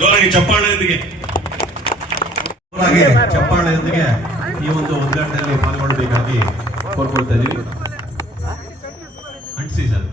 ಜೋರಾಗಿ ಚಪ್ಪಾಳೆಯೊಂದಿಗೆ ಈ ಒಂದು ಉದ್ಘಾಟನೆಯಲ್ಲಿ ಪಾಲ್ಗೊಳ್ಳಬೇಕಾಗಿ ಕೋರ್ಕೊಳ್ತಾ ಇದ್ದೀವಿ. ಅಂಟಿಸಿ ಸರ್.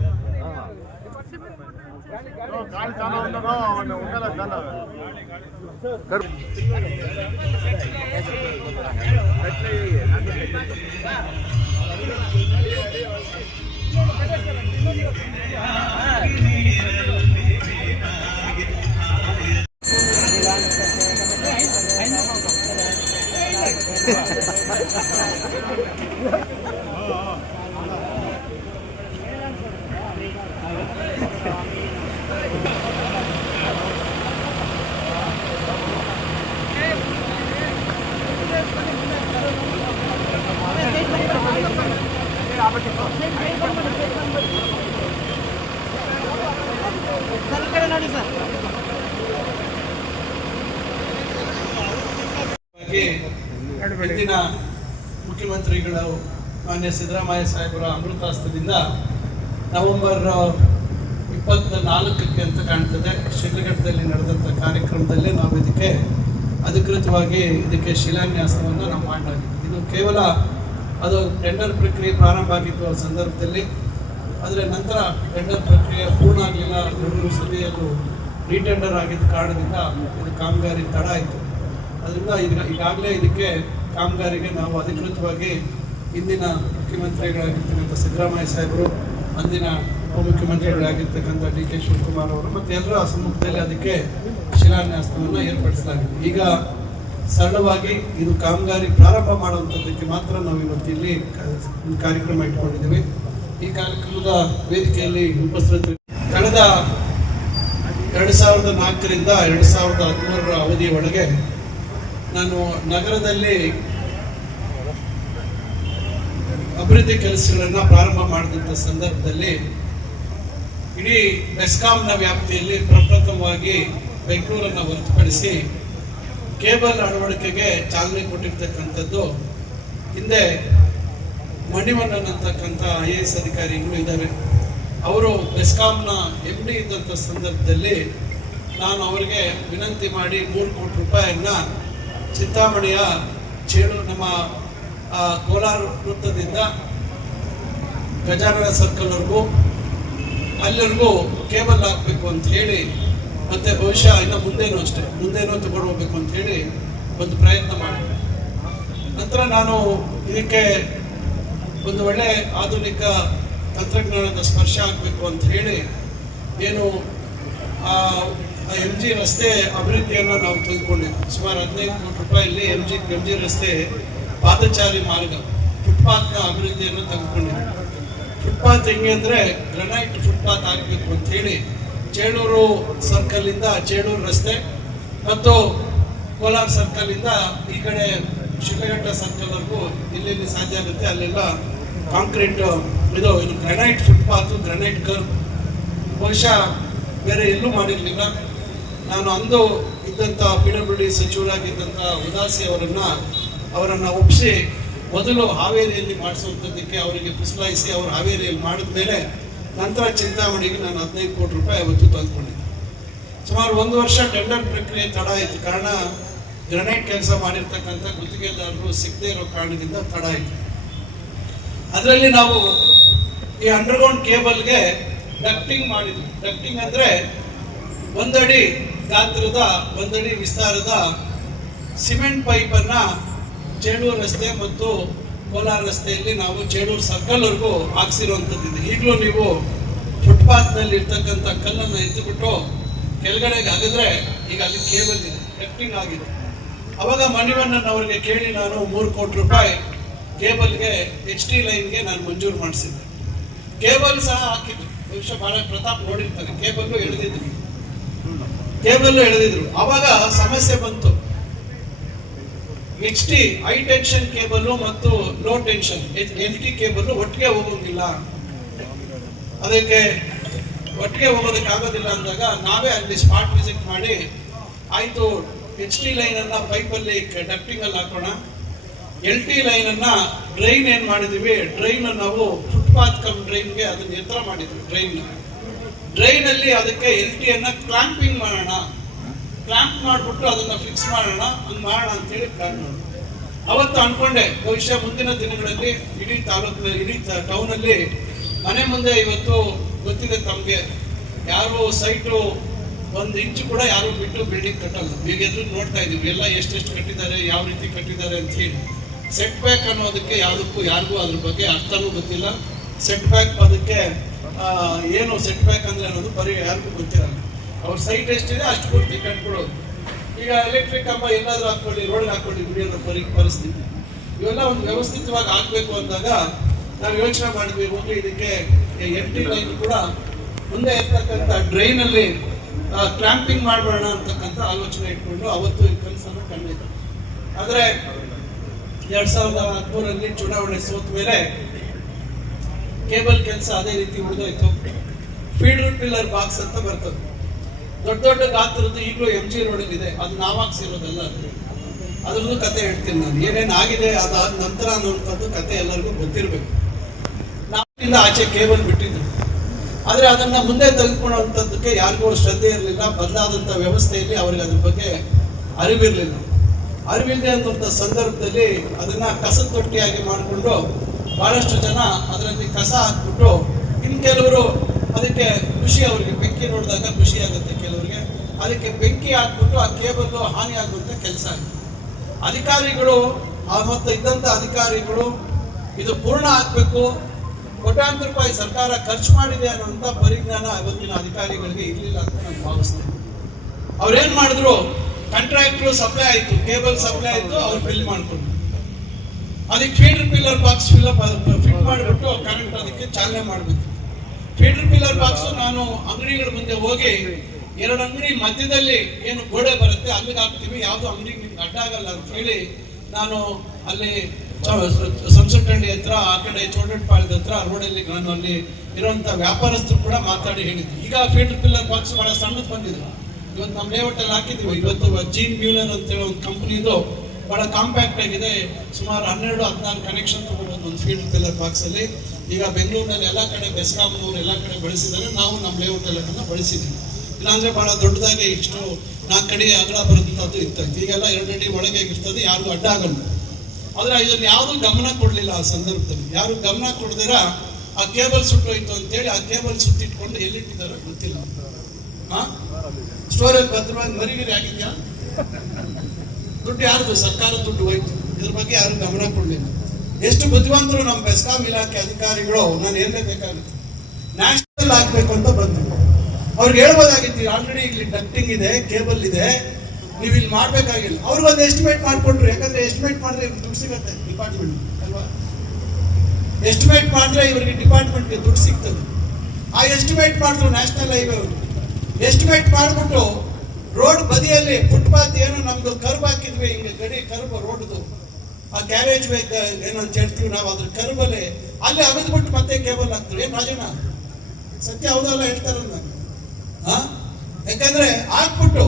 ಇಂದಿನ ಮುಖ್ಯಮಂತ್ರಿಗಳು ಮಾನ್ಯ ಸಿದ್ದರಾಮಯ್ಯ ಸಾಹೇಬರ ಅಮೃತಾಸ್ತದಿಂದ ನವೆಂಬರ್ 24ಕ್ಕೆ ಅಂತ ಕಾಣ್ತದೆ ಶಿಡ್ಲಘಟ್ಟದಲ್ಲಿ ನಡೆದಂಥ ಕಾರ್ಯಕ್ರಮದಲ್ಲಿ ನಾವು ಇದಕ್ಕೆ ಅಧಿಕೃತವಾಗಿ ಶಿಲಾನ್ಯಾಸವನ್ನು ನಾವು ಮಾಡಲಾಗಿದೆ. ಇದು ಕೇವಲ ಅದು ಟೆಂಡರ್ ಪ್ರಕ್ರಿಯೆ ಪ್ರಾರಂಭ ಆಗಿತ್ತು ಆ ಸಂದರ್ಭದಲ್ಲಿ. ಆದರೆ ನಂತರ ಟೆಂಡರ್ ಪ್ರಕ್ರಿಯೆ ಪೂರ್ಣ ಆಗಲಿಲ್ಲ. 2 ಸಭೆಯಲ್ಲೂ ರೀಟೆಂಡರ್ ಆಗಿದ್ದ ಕಾರಣದಿಂದ ಇದು ಕಾಮಗಾರಿ ತಡ ಆಯಿತು. ಅದರಿಂದ ಈಗಾಗಲೇ ಇದಕ್ಕೆ ಕಾಮಗಾರಿಗೆ ನಾವು ಅಧಿಕೃತವಾಗಿ ಇಂದಿನ ಮುಖ್ಯಮಂತ್ರಿಗಳಾಗಿರ್ತಕ್ಕಂಥ ಸಿದ್ದರಾಮಯ್ಯ ಸಾಹೇಬರು, ಅಂದಿನ ಉಪಮುಖ್ಯಮಂತ್ರಿಗಳಾಗಿರ್ತಕ್ಕಂಥ DK ಶಿವಕುಮಾರ್ ಅವರು ಮತ್ತು ಎಲ್ಲರ ಸಮ್ಮುಖದಲ್ಲಿ ಅದಕ್ಕೆ ಶಿಲಾನ್ಯಾಸವನ್ನು ಏರ್ಪಡಿಸಲಾಗಿದೆ. ಈಗ ಸರಳವಾಗಿ ಇದು ಕಾಮಗಾರಿ ಪ್ರಾರಂಭ ಮಾಡುವಂಥದ್ದಕ್ಕೆ ಮಾತ್ರ ನಾವು ಇವತ್ತು ಇಲ್ಲಿ ಕಾರ್ಯಕ್ರಮ ಇಟ್ಕೊಂಡಿದ್ದೀವಿ. ಈ ಕಾರ್ಯಕ್ರಮದ ವೇದಿಕೆಯಲ್ಲಿ ಉಪಸ್ಥಿತರು ಕಳೆದ 2004ರಿಂದ 2013ರ ಅವಧಿಯ ಒಳಗೆ ನಾನು ನಗರದಲ್ಲಿ ಅಭಿವೃದ್ಧಿ ಕೆಲಸಗಳನ್ನು ಪ್ರಾರಂಭ ಮಾಡಿದಂಥ ಸಂದರ್ಭದಲ್ಲಿ ಇಡೀ ಬೆಸ್ಕಾಂನ ವ್ಯಾಪ್ತಿಯಲ್ಲಿ ಪ್ರಪ್ರಥಮವಾಗಿ ಬೆಂಗಳೂರನ್ನು ಹೊರತುಪಡಿಸಿ ಕೇಬಲ್ ಅಳವಡಿಕೆಗೆ ಚಾಲನೆ ಕೊಟ್ಟಿರ್ತಕ್ಕಂಥದ್ದು ಹಿಂದೆ ಮಣಿವಣ್ಣನ್ ಅಂತಕ್ಕಂಥ IAS ಅಧಿಕಾರಿಗಳು ಇದ್ದಾರೆ. ಅವರು ಬೆಸ್ಕಾಂನ MD ಇದ್ದಂಥ ಸಂದರ್ಭದಲ್ಲಿ ನಾನು ಅವರಿಗೆ ವಿನಂತಿ ಮಾಡಿ 3 ಕೋಟಿ ರೂಪಾಯಿಯನ್ನ ಚಿಂತಾಮಣಿಯ ನಮ್ಮ ಕೋಲಾರ ವೃತ್ತದಿಂದ ಗಜಾನನ ಸರ್ಕಲ್ವರೆಗೂ ಅಲ್ಲಿವರೆಗೂ ಕೇಬಲ್ ಹಾಕಬೇಕು ಅಂತ ಹೇಳಿ, ಮತ್ತೆ ಬಹುಶಃ ಇನ್ನು ಮುಂದೇನೂ ತಗೊಂಡು ಹೋಗ್ಬೇಕು ಅಂತ ಹೇಳಿ ಒಂದು ಪ್ರಯತ್ನ ಮಾಡಿದೆ. ನಂತರ ನಾನು ಇದಕ್ಕೆ ಒಂದು ಒಳ್ಳೆ ಆಧುನಿಕ ತಂತ್ರಜ್ಞಾನದ ಸ್ಪರ್ಶ ಆಗಬೇಕು ಅಂತ ಹೇಳಿ ಏನು MG ರಸ್ತೆ ಅಭಿವೃದ್ಧಿಯನ್ನು ನಾವು ತೆಗೆದುಕೊಂಡಿದ್ವಿ. ಸುಮಾರು 15 ಕೋಟಿ ರೂಪಾಯಿಯಲ್ಲಿ MG ರಸ್ತೆ ಪಾದಚಾರಿ ಮಾರ್ಗ ಫುಟ್ಪಾತ್ನ ಅಭಿವೃದ್ಧಿಯನ್ನು ತೆಗೆದುಕೊಂಡಿದ್ವಿ. ಫುಟ್ಪಾತ್ ಹೆಂಗೆ ಅಂದರೆ ಗ್ರನೈಟ್ ಫುಟ್ಪಾತ್ ಆಗಬೇಕು ಅಂತ ಹೇಳಿ ಚೇಳೂರು ಸರ್ಕಲಿಂದ ಚೇಳೂರು ರಸ್ತೆ ಮತ್ತು ಕೋಲಾರ ಸರ್ಕಲಿಂದ ಈ ಕಡೆ ಶಿಡ್ಲಘಟ್ಟ ಸರ್ಕಲ್ವರೆಗೂ ಎಲ್ಲೆಲ್ಲಿ ಸಾಧ್ಯ ಆಗುತ್ತೆ ಅಲ್ಲೆಲ್ಲ ಕಾಂಕ್ರೀಟ್ ಇದು ಗ್ರನೈಟ್ ಫುಟ್ಪಾತ್, ಗ್ರನೈಟ್ ಕರ್ವ್ ಬಹುಶಃ ಬೇರೆ ಎಲ್ಲೂ ಮಾಡಿರಲಿಲ್ಲ. ನಾನು ಅಂದು ಇದ್ದಂಥ PWD ಸಚಿವರಾಗಿದ್ದಂಥ ಉದಾಸಿ ಅವರನ್ನು ಒಪ್ಪಿಸಿ ಮೊದಲು ಹಾವೇರಿಯಲ್ಲಿ ಮಾಡಿಸುವಂಥದ್ದಕ್ಕೆ ಅವರಿಗೆ ಪುಸಲಾಯಿಸಿ ಅವರು ಹಾವೇರಿಯಲ್ಲಿ ಮಾಡಿದ ಮೇಲೆ ನಂತರ ಚಿಂತಾಮಣಿಗೆ ನಾನು 15 ಕೋಟಿ ರೂಪಾಯಿ ಅವತ್ತು ತಂದುಕೊಂಡಿದ್ದೆ. ಸುಮಾರು 1 ವರ್ಷ ಟೆಂಡರ್ ಪ್ರಕ್ರಿಯೆ ತಡ ಆಯಿತು. ಕಾರಣ ಗ್ರನೈಟ್ ಕೆಲಸ ಮಾಡಿರ್ತಕ್ಕಂಥ ಗುತ್ತಿಗೆದಾರರು ಸಿಗದೇ ಇರೋ ಕಾರಣದಿಂದ ತಡ ಆಯಿತು. ಅದರಲ್ಲಿ ನಾವು ಈ ಅಂಡರ್ಗ್ರೌಂಡ್ ಕೇಬಲ್ಗೆ ಡಕ್ಟಿಂಗ್ ಮಾಡಿದ್ವಿ. ಡಕ್ಟಿಂಗ್ ಅಂದರೆ 1 ಅಡಿ ಗಾತ್ರದ 1 ಅಡಿ ವಿಸ್ತಾರದ ಸಿಮೆಂಟ್ ಪೈಪನ್ನು ಚೇಳೂರು ರಸ್ತೆ ಮತ್ತು ಕೋಲಾರ ರಸ್ತೆಯಲ್ಲಿ ನಾವು ಚೇಳೂರು ಸರ್ಕಲ್ವರೆಗೂ ಹಾಕ್ಸಿರುವಂಥದ್ದಿದೆ. ಈಗಲೂ ನೀವು ಫುಟ್ಪಾತ್ನಲ್ಲಿ ಇರ್ತಕ್ಕಂಥ ಕಲ್ಲನ್ನು ಎತ್ತಿಬಿಟ್ಟು ಕೆಳಗಡೆಗೆ ಹಾಕಿದ್ರೆ ಈಗ ಅಲ್ಲಿ ಕೇಬಲ್ ಇದೆ, ಡಕ್ಟಿಂಗ್ ಆಗಿದೆ. ಅವಾಗ ಮಣಿವಣ್ಣನ್ ಅವರಿಗೆ ಕೇಳಿ ನಾನು 3 ಕೋಟಿ ರೂಪಾಯಿ ಕೇಬಲ್ಗೆ HT ಲೈನ್ಗೆ ನಾನು ಮಂಜೂರು ಮಾಡಿಸಿದ್ದೆ. ಕೇಬಲ್ ಸಹ ಹಾಕಿದ್ರು. ಬಹುಶಃ ಭಾಳ ಪ್ರತಾಪ್ ನೋಡಿರ್ತಾರೆ. ಕೇಬಲ್ಲು ಎಳೆದಿದ್ರು. ಅವಾಗ ಸಮಸ್ಯೆ ಬಂತು. HT ಹೈ ಟೆನ್ಷನ್ ಕೇಬಲ್ ಮತ್ತು ಲೋ ಟೆನ್ಷನ್ LT ಕೇಬಲ್ ಒಟ್ಟಿಗೆ ಹೋಗೋದಿಲ್ಲ, ಅದಕ್ಕೆ ಒಟ್ಟಿಗೆ ಹೋಗೋದಕ್ಕಾಗೋದಿಲ್ಲ ಅಂದಾಗ ನಾವೇ ಅಲ್ಲಿ ಸ್ಪಾಟ್ ವಿಸಿಟ್ ಮಾಡಿ ಆಯ್ತು HT ಲೈನ್ ಅನ್ನ ಪೈಪಲ್ಲಿ ಡಕ್ಟಿಂಗ್ ಅಲ್ಲಿ ಹಾಕೋಣ, LT ಲೈನ್ ಅನ್ನ ಡ್ರೈನ್ ಏನ್ ಮಾಡಿದೀವಿ, ಡ್ರೈನ್ ನಾವು ಫುಟ್ಪಾತ್ ಕಮ್ ಡ್ರೈನ್ಗೆ ಅದನ್ನ ಎತ್ತರ ಮಾಡಿದ್ವಿ. ಡ್ರೈನ್ ಅಲ್ಲಿ ಅದಕ್ಕೆ LT ಅನ್ನ ಕ್ಲಾಂಪಿಂಗ್ ಮಾಡೋಣ. ಕ್ಲಾಂಪ್ ಮಾಡಿಬಿಟ್ಟು ಅದನ್ನ ಫಿಕ್ಸ್ ಮಾಡೋಣ, ಹಂಗೆ ಮಾಡೋಣ ಅಂತೇಳಿ ಪ್ಲಾನ್ ಮಾಡೋಣ. ಅವತ್ತು ಅನ್ಕೊಂಡೆ ಬಹುಶಃ ಮುಂದಿನ ದಿನಗಳಲ್ಲಿ ಇಡೀ ತಾಲೂಕಿನಲ್ಲಿ ಇಡೀ ಟೌನಲ್ಲಿ ಮನೆ ಮುಂದೆ ಇವತ್ತು ಗೊತ್ತಿದೆ ತಮಗೆ, ಯಾರು ಸೈಟು 1 ಇಂಚು ಕೂಡ ಯಾರು ಬಿಟ್ಟು ಬಿಲ್ಡಿಂಗ್ ಕಟ್ಟಲ್ಲ. ಈಗ ಎದುರು ನೋಡ್ತಾ ಇದೀವಿ ಎಲ್ಲ ಎಷ್ಟೆಷ್ಟು ಕಟ್ಟಿದ್ದಾರೆ, ಯಾವ ರೀತಿ ಕಟ್ಟಿದ್ದಾರೆ ಅಂತ ಹೇಳಿ. ಸೆಟ್ ಬ್ಯಾಕ್ ಅನ್ನೋದಕ್ಕೆ ಯಾರಿಗೂ ಅದ್ರ ಬಗ್ಗೆ ಅರ್ಥನೂ ಗೊತ್ತಿಲ್ಲ. ಸೆಟ್ ಬ್ಯಾಕ್ ಅದಕ್ಕೆ ಏನು ಸೆಟ್ ಬ್ಯಾಕ್ ಅಂದ್ರೆ ಅನ್ನೋದು ಬರೀ ಯಾರಿಗೂ ಗೊತ್ತಿರಲ್ಲ. ಅವ್ರ ಸೈಟ್ ಎಷ್ಟಿದೆ ಅಷ್ಟು ಪೂರ್ತಿ ಕಟ್ಬಿಡೋದು. ಈಗ ಎಲೆಕ್ಟ್ರಿಕ್ ಕಂಬ ಎಲ್ಲಾದ್ರೂ ಹಾಕೊಳ್ಳಿ, ರೋಡ್ ಹಾಕೊಳ್ಳಿ, ಬಿಡಿಯೋದ ಪರಿಸ್ಥಿತಿ. ಇವೆಲ್ಲ ಒಂದು ವ್ಯವಸ್ಥಿತವಾಗಿ ಆಗ್ಬೇಕು ಅಂದಾಗ ನಾವು ಯೋಚನೆ ಮಾಡಿದ್ವಿ, ಹೋಗಿ ಇದಕ್ಕೆ ಎಂಟಿ ಲೈನ್ ಕೂಡ ಮುಂದೆ ಇರ್ತಕ್ಕಂಥ ಡ್ರೈನ್ ಅಲ್ಲಿ ಕ್ಲಾಂಪಿಂಗ್ ಮಾಡೋಣ ಅಂತಕ್ಕಂಥ ಆಲೋಚನೆ ಇಟ್ಕೊಂಡು ಅವತ್ತು ಈ ಕೆಲಸನ ಕಂಡಿದ್ದೆ. ಆದ್ರೆ 2013 ಚುನಾವಣೆ ಸೋತ ಮೇಲೆ ಕೇಬಲ್ ಕೆಲಸ ಅದೇ ರೀತಿ ಉಳಿದೋಯ್ತು. ಫೀಡರ್ ಪಿಲ್ಲರ್ ಬಾಕ್ಸ್ ಅಂತ ಬರ್ತದೆ, ದೊಡ್ಡ ದೊಡ್ಡ ಗಾತ್ರದ್ದು ಈಗಲೂ MG ರೋಡ್ ಇದೆ. ಅದು ನಾವಾಗ್ಸಿರೋದಲ್ಲ, ಅದ್ರದ್ದು ಕತೆ ಹೇಳ್ತೀನಿ ನಾನು. ಏನೇನ್ ಆಗಿದೆ ಅದಾದ ನಂತರ ಅನ್ನುವಂಥದ್ದು ಕತೆ ಎಲ್ಲರಿಗೂ ಗೊತ್ತಿರ್ಬೇಕು. ನಾವು ಆಚೆ ಕೇಬಲ್ ಬಿಟ್ಟಿದ್ದು, ಆದ್ರೆ ಅದನ್ನ ಮುಂದೆ ತೆಗೆದುಕೊಳ್ಳುವಂಥದ್ದಕ್ಕೆ ಯಾರಿಗೂ ಶ್ರದ್ಧೆ ಇರಲಿಲ್ಲ. ಬದಲಾದಂಥ ವ್ಯವಸ್ಥೆಯಲ್ಲಿ ಅವ್ರಿಗೆ ಅದ್ರ ಬಗ್ಗೆ ಅರಿವಿರಲಿಲ್ಲ. ಅರಿವಿಲ್ಲದೆ ಅನ್ನುವಂಥ ಸಂದರ್ಭದಲ್ಲಿ ಅದನ್ನ ಕಸದ ತೊಟ್ಟಿಯಾಗಿ ಮಾಡಿಕೊಂಡು ಬಹಳಷ್ಟು ಜನ ಅದರಲ್ಲಿ ಕಸ ಹಾಕ್ಬಿಟ್ಟು, ಇನ್ನು ಕೆಲವರು ಅದಕ್ಕೆ ಖುಷಿ, ಅವರಿಗೆ ಬೆಂಕಿ ನೋಡಿದಾಗ ಖುಷಿ ಆಗುತ್ತೆ ಕೆಲವರಿಗೆ, ಅದಕ್ಕೆ ಬೆಂಕಿ ಹಾಕ್ಬಿಟ್ಟು ಆ ಕೇಬಲ್ ಹಾನಿ ಆಗುವಂತ ಕೆಲಸ ಆಗುತ್ತೆ. ಅಧಿಕಾರಿಗಳು ಮತ್ತು ಇದ್ದಂತ ಅಧಿಕಾರಿಗಳು ಇದು ಪೂರ್ಣ ಆಗ್ಬೇಕು, ಕೋಟ್ಯಾಂತರ ರೂಪಾಯಿ ಸರ್ಕಾರ ಖರ್ಚು ಮಾಡಿದೆ ಅನ್ನುವಂತ ಪರಿಜ್ಞಾನ ಇವತ್ತಿನ ಅಧಿಕಾರಿಗಳಿಗೆ ಇರಲಿಲ್ಲ ಅಂತ ನಾನು ಭಾವಿಸ್ತೇನೆ. ಅವ್ರೇನ್ ಮಾಡಿದ್ರು, ಕಾಂಟ್ರಾಕ್ಟರ್ ಸಪ್ಲೈ ಆಯ್ತು, ಕೇಬಲ್ ಸಪ್ಲೈ ಆಯ್ತು, ಅವ್ರು ಬಿಲ್ ಮಾಡ್ಕೊಂಡು ಅದಕ್ಕೆ ಫೀಡರ್ ಪಿಲ್ಲರ್ ಬಾಕ್ಸ್ ಫಿಟ್ ಮಾಡಿಬಿಟ್ಟು ಕರೆಂಟ್ ಅದಕ್ಕೆ ಚಾಲನೆ ಮಾಡಬೇಕು. ಫೀಡರ್ ಪಿಲ್ಲರ್ ಬಾಕ್ಸ್ ನಾನು ಅಂಗಡಿಗಳ ಮುಂದೆ ಹೋಗಿ 2 ಅಂಗಡಿ ಮಧ್ಯದಲ್ಲಿ ಏನು ಗೋಡೆ ಬರುತ್ತೆ ಅಲ್ಲಿಗೆ ಹಾಕ್ತೀವಿ, ಯಾವ್ದು ಅಂಗಡಿಗೆ ನಿಮ್ಗೆ ಅಡ್ಡ ಆಗಲ್ಲ ಅಂತ ಹೇಳಿ ನಾನು ಅಲ್ಲಿ ಸಂಸಟಂಡಿ ಹತ್ರ, ಆ ಕಡೆ ಚೋಡಟ್ಪಾಳ್ಯದ ಹತ್ರ ರೋಡಲ್ಲಿ ನಾನು ಅಲ್ಲಿ ಇರುವಂತ ವ್ಯಾಪಾರಸ್ಥರು ಕೂಡ ಮಾತಾಡಿ ಹೇಳಿದ್ವಿ. ಈಗ ಫೀಡರ್ ಪಿಲ್ಲರ್ ಬಾಕ್ಸ್ ಬಹಳ ಸಣ್ಣದು ಬಂದಿದೆ. ಇವತ್ತು ನಮ್ಮ ಲೇಔಟ್ ಅಲ್ಲಿ ಹಾಕಿದ್ವಿ. ಇವತ್ತು ಜೀನ್ ಮ್ಯೂಲರ್ ಅಂತ ಹೇಳಿ ಒಂದು ಕಂಪನಿದು ಬಹಳ ಕಾಂಪ್ಯಾಕ್ಟ್ ಆಗಿದೆ, ಸುಮಾರು 12-16 ಕನೆಕ್ಷನ್ ತಗೋಬಹುದು ಒಂದು ಫೀಡರ್ ಪಿಲ್ಲರ್ ಬಾಕ್ಸ್ ಅಲ್ಲಿ. ಈಗ ಬೆಂಗಳೂರಿನಲ್ಲಿ ಎಲ್ಲ ಕಡೆ, ಬೆಸ್ಕಾಂನವರು ಎಲ್ಲ ಕಡೆ ಬಳಸಿದ್ದಾರೆ, ನಾವು ನಮ್ಮ ಲೇಔಟ್ ಅಲ್ಲಿ ಬಳಸಿದ್ದೀವಿ. ಇಲ್ಲಾಂದ್ರೆ ಬಹಳ ದೊಡ್ಡದಾಗಿ ಇಷ್ಟು 4 ಅಡಿ ಅಗಲ ಬರುವಂತದ್ದು ಇತ್ತು. ಈಗೆಲ್ಲ 2 ಅಡಿ ಒಳಗೆ ಇರ್ತದೆ, ಯಾರು ಅಡ್ಡ ಆಗಲ್ಲ. ಆದ್ರೆ ಇದನ್ನ ಯಾರು ಗಮನ ಕೊಡ್ಲಿಲ್ಲ. ಆ ಸಂದರ್ಭದಲ್ಲಿ ಯಾರು ಗಮನ ಕೊಡದಿರ ಆ ಕೇಬಲ್ ಸುಟ್ಟೋಯ್ತು ಅಂತೇಳಿ ಆ ಕೇಬಲ್ ಸುತ್ತಿಟ್ಕೊಂಡು ಎಲ್ಲಿಟ್ಟಿದಾರೋ ಗೊತ್ತಿಲ್ಲ. ಸ್ಟೋರೇಜ್ ಭದ್ರವಾಗಿ ಮರಿಗಿರಿ ಆಗಿದ್ಯಾ? ದುಡ್ಡು ಯಾರ್ದು? ಸರ್ಕಾರ ದುಡ್ಡು ಹೋಯ್ತು. ಇದ್ರ ಬಗ್ಗೆ ಯಾರು ಗಮನ ಕೊಡ್ಲಿಲ್ಲ. ಎಷ್ಟು ಬುದ್ಧಿವಂತರು ನಮ್ಮ ಬೆಸ್ಕಾಂ ಇಲಾಖೆ ಅಧಿಕಾರಿಗಳು. ನಾನು ಹೇಳಲೇಬೇಕಾಗುತ್ತೆ, ನ್ಯಾಷನಲ್ ಆಗ್ಬೇಕು ಅಂತ ಬಂದ್ರು. ಅವ್ರಿಗೆ ಹೇಳ್ಬೋದಾಗಿತ್ತು, ಆಲ್ರೆಡಿ ಇಲ್ಲಿ ಡಕ್ಟಿಂಗ್ ಇದೆ, ಕೇಬಲ್ ಇದೆ, ನೀವು ಇಲ್ಲಿ ಮಾಡ್ಬೇಕಾಗಿಲ್ಲ. ಅವ್ರಿಗೊಂದು ಎಸ್ಟಿಮೇಟ್ ಮಾಡ್ಕೊಟ್ರು. ಯಾಕಂದ್ರೆ ಎಸ್ಟಿಮೇಟ್ ಮಾಡಿದ್ರೆ ದುಡ್ಡು ಸಿಗುತ್ತೆ ಡಿಪಾರ್ಟ್ಮೆಂಟ್ ಅಲ್ವಾ? ಎಸ್ಟಿಮೇಟ್ ಮಾಡಿದ್ರೆ ಇವರಿಗೆ ಡಿಪಾರ್ಟ್ಮೆಂಟ್ಗೆ ದುಡ್ಡು ಸಿಗ್ತದೆ. ಆ ಎಸ್ಟಿಮೇಟ್ ಮಾಡಿದ್ರು ನ್ಯಾಷನಲ್ ಹೈವೇ ಅವರು. ಎಸ್ಟಿಮೇಟ್ ಮಾಡಿಬಿಟ್ಟು ರೋಡ್ ಬದಿಯಲ್ಲಿ ಫುಟ್ಪಾತ್ ಏನು ನಮ್ದು ಕರ್ಬ್ ಹಾಕಿದ್ವಿ, ಹಿಂಗೆ ಗಡಿ ಕರ್ಬ್ ರೋಡ್ದು, ಆ ಕ್ಯಾರೇಜ್ ವೇ ಏನಂತ ಹೇಳ್ತೀವಿ ನಾವು, ಅದ್ರ ಕರ್ಬಲ್ಲಿ ಅಲ್ಲಿ ಅಗದ್ಬಿಟ್ಟು ಮತ್ತೆ ಕೇಬಲ್ ಹಾಕ್ತಾರೆ. ಏನ್ ರಾಜಣ್ಣ ಸತ್ಯ ಹೌದಲ್ಲ ಹೇಳ್ತಾರಲ್ಲ? ಯಾಕಂದ್ರೆ ಹಾಕ್ಬಿಟ್ಟು